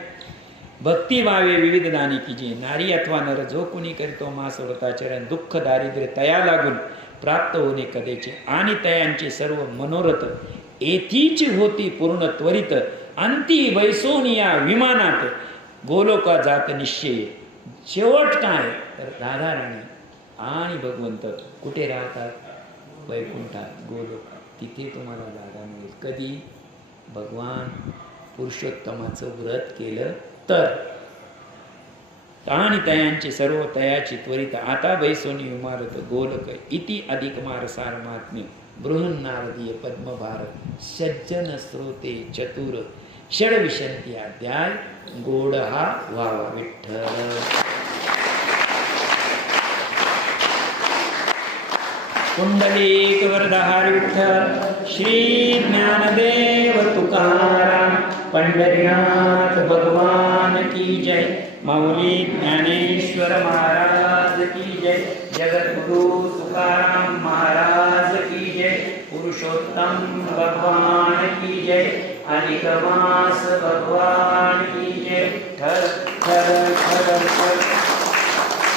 भक्ती भावे विविध दानी कीजिए. नारी अथवा नर जो कोणी करतो मास व्रताचरण दुःख दारिद्र्य तया लागून प्राप्त होणे कधीचे. आणि तयांचे सर्व मनोरथ येथीच होती पूर्ण त्वरित. अंती वैसोनिया विमानात गोलोका जात निश्चय. शेवट काय तर राधा राणी आणि भगवंत कुठे राहतात? वैकुंठात, गोलोकात. तिथे तुम्हाला जागा मिळेल. कधी? भगवान पुरुषोत्तमाचं व्रत केलं तर. आणि तयांचे सर्व तयाची त्वरित आता वैसोनी इमारत गोलक इति अधिक मारसार महात्म्य बृहन्नारदीय पद्मभार सज्जन श्रोते चतुर षडविशंती अध्याय गोड हा व्हावा विठ्ठल. कुंडलीक वरदहार विठ्ठल. श्री ज्ञानदेव तुकाराम पंढरीनाथ भगवान की जय. माऊली ज्ञानेश्वर महाराज की जय. जगद्गुरु तुकाराम महाराज की जय. पुरुषोत्तम भगवान की जय. अधिक मास भगवान की जय. ठर ठर ठर ठर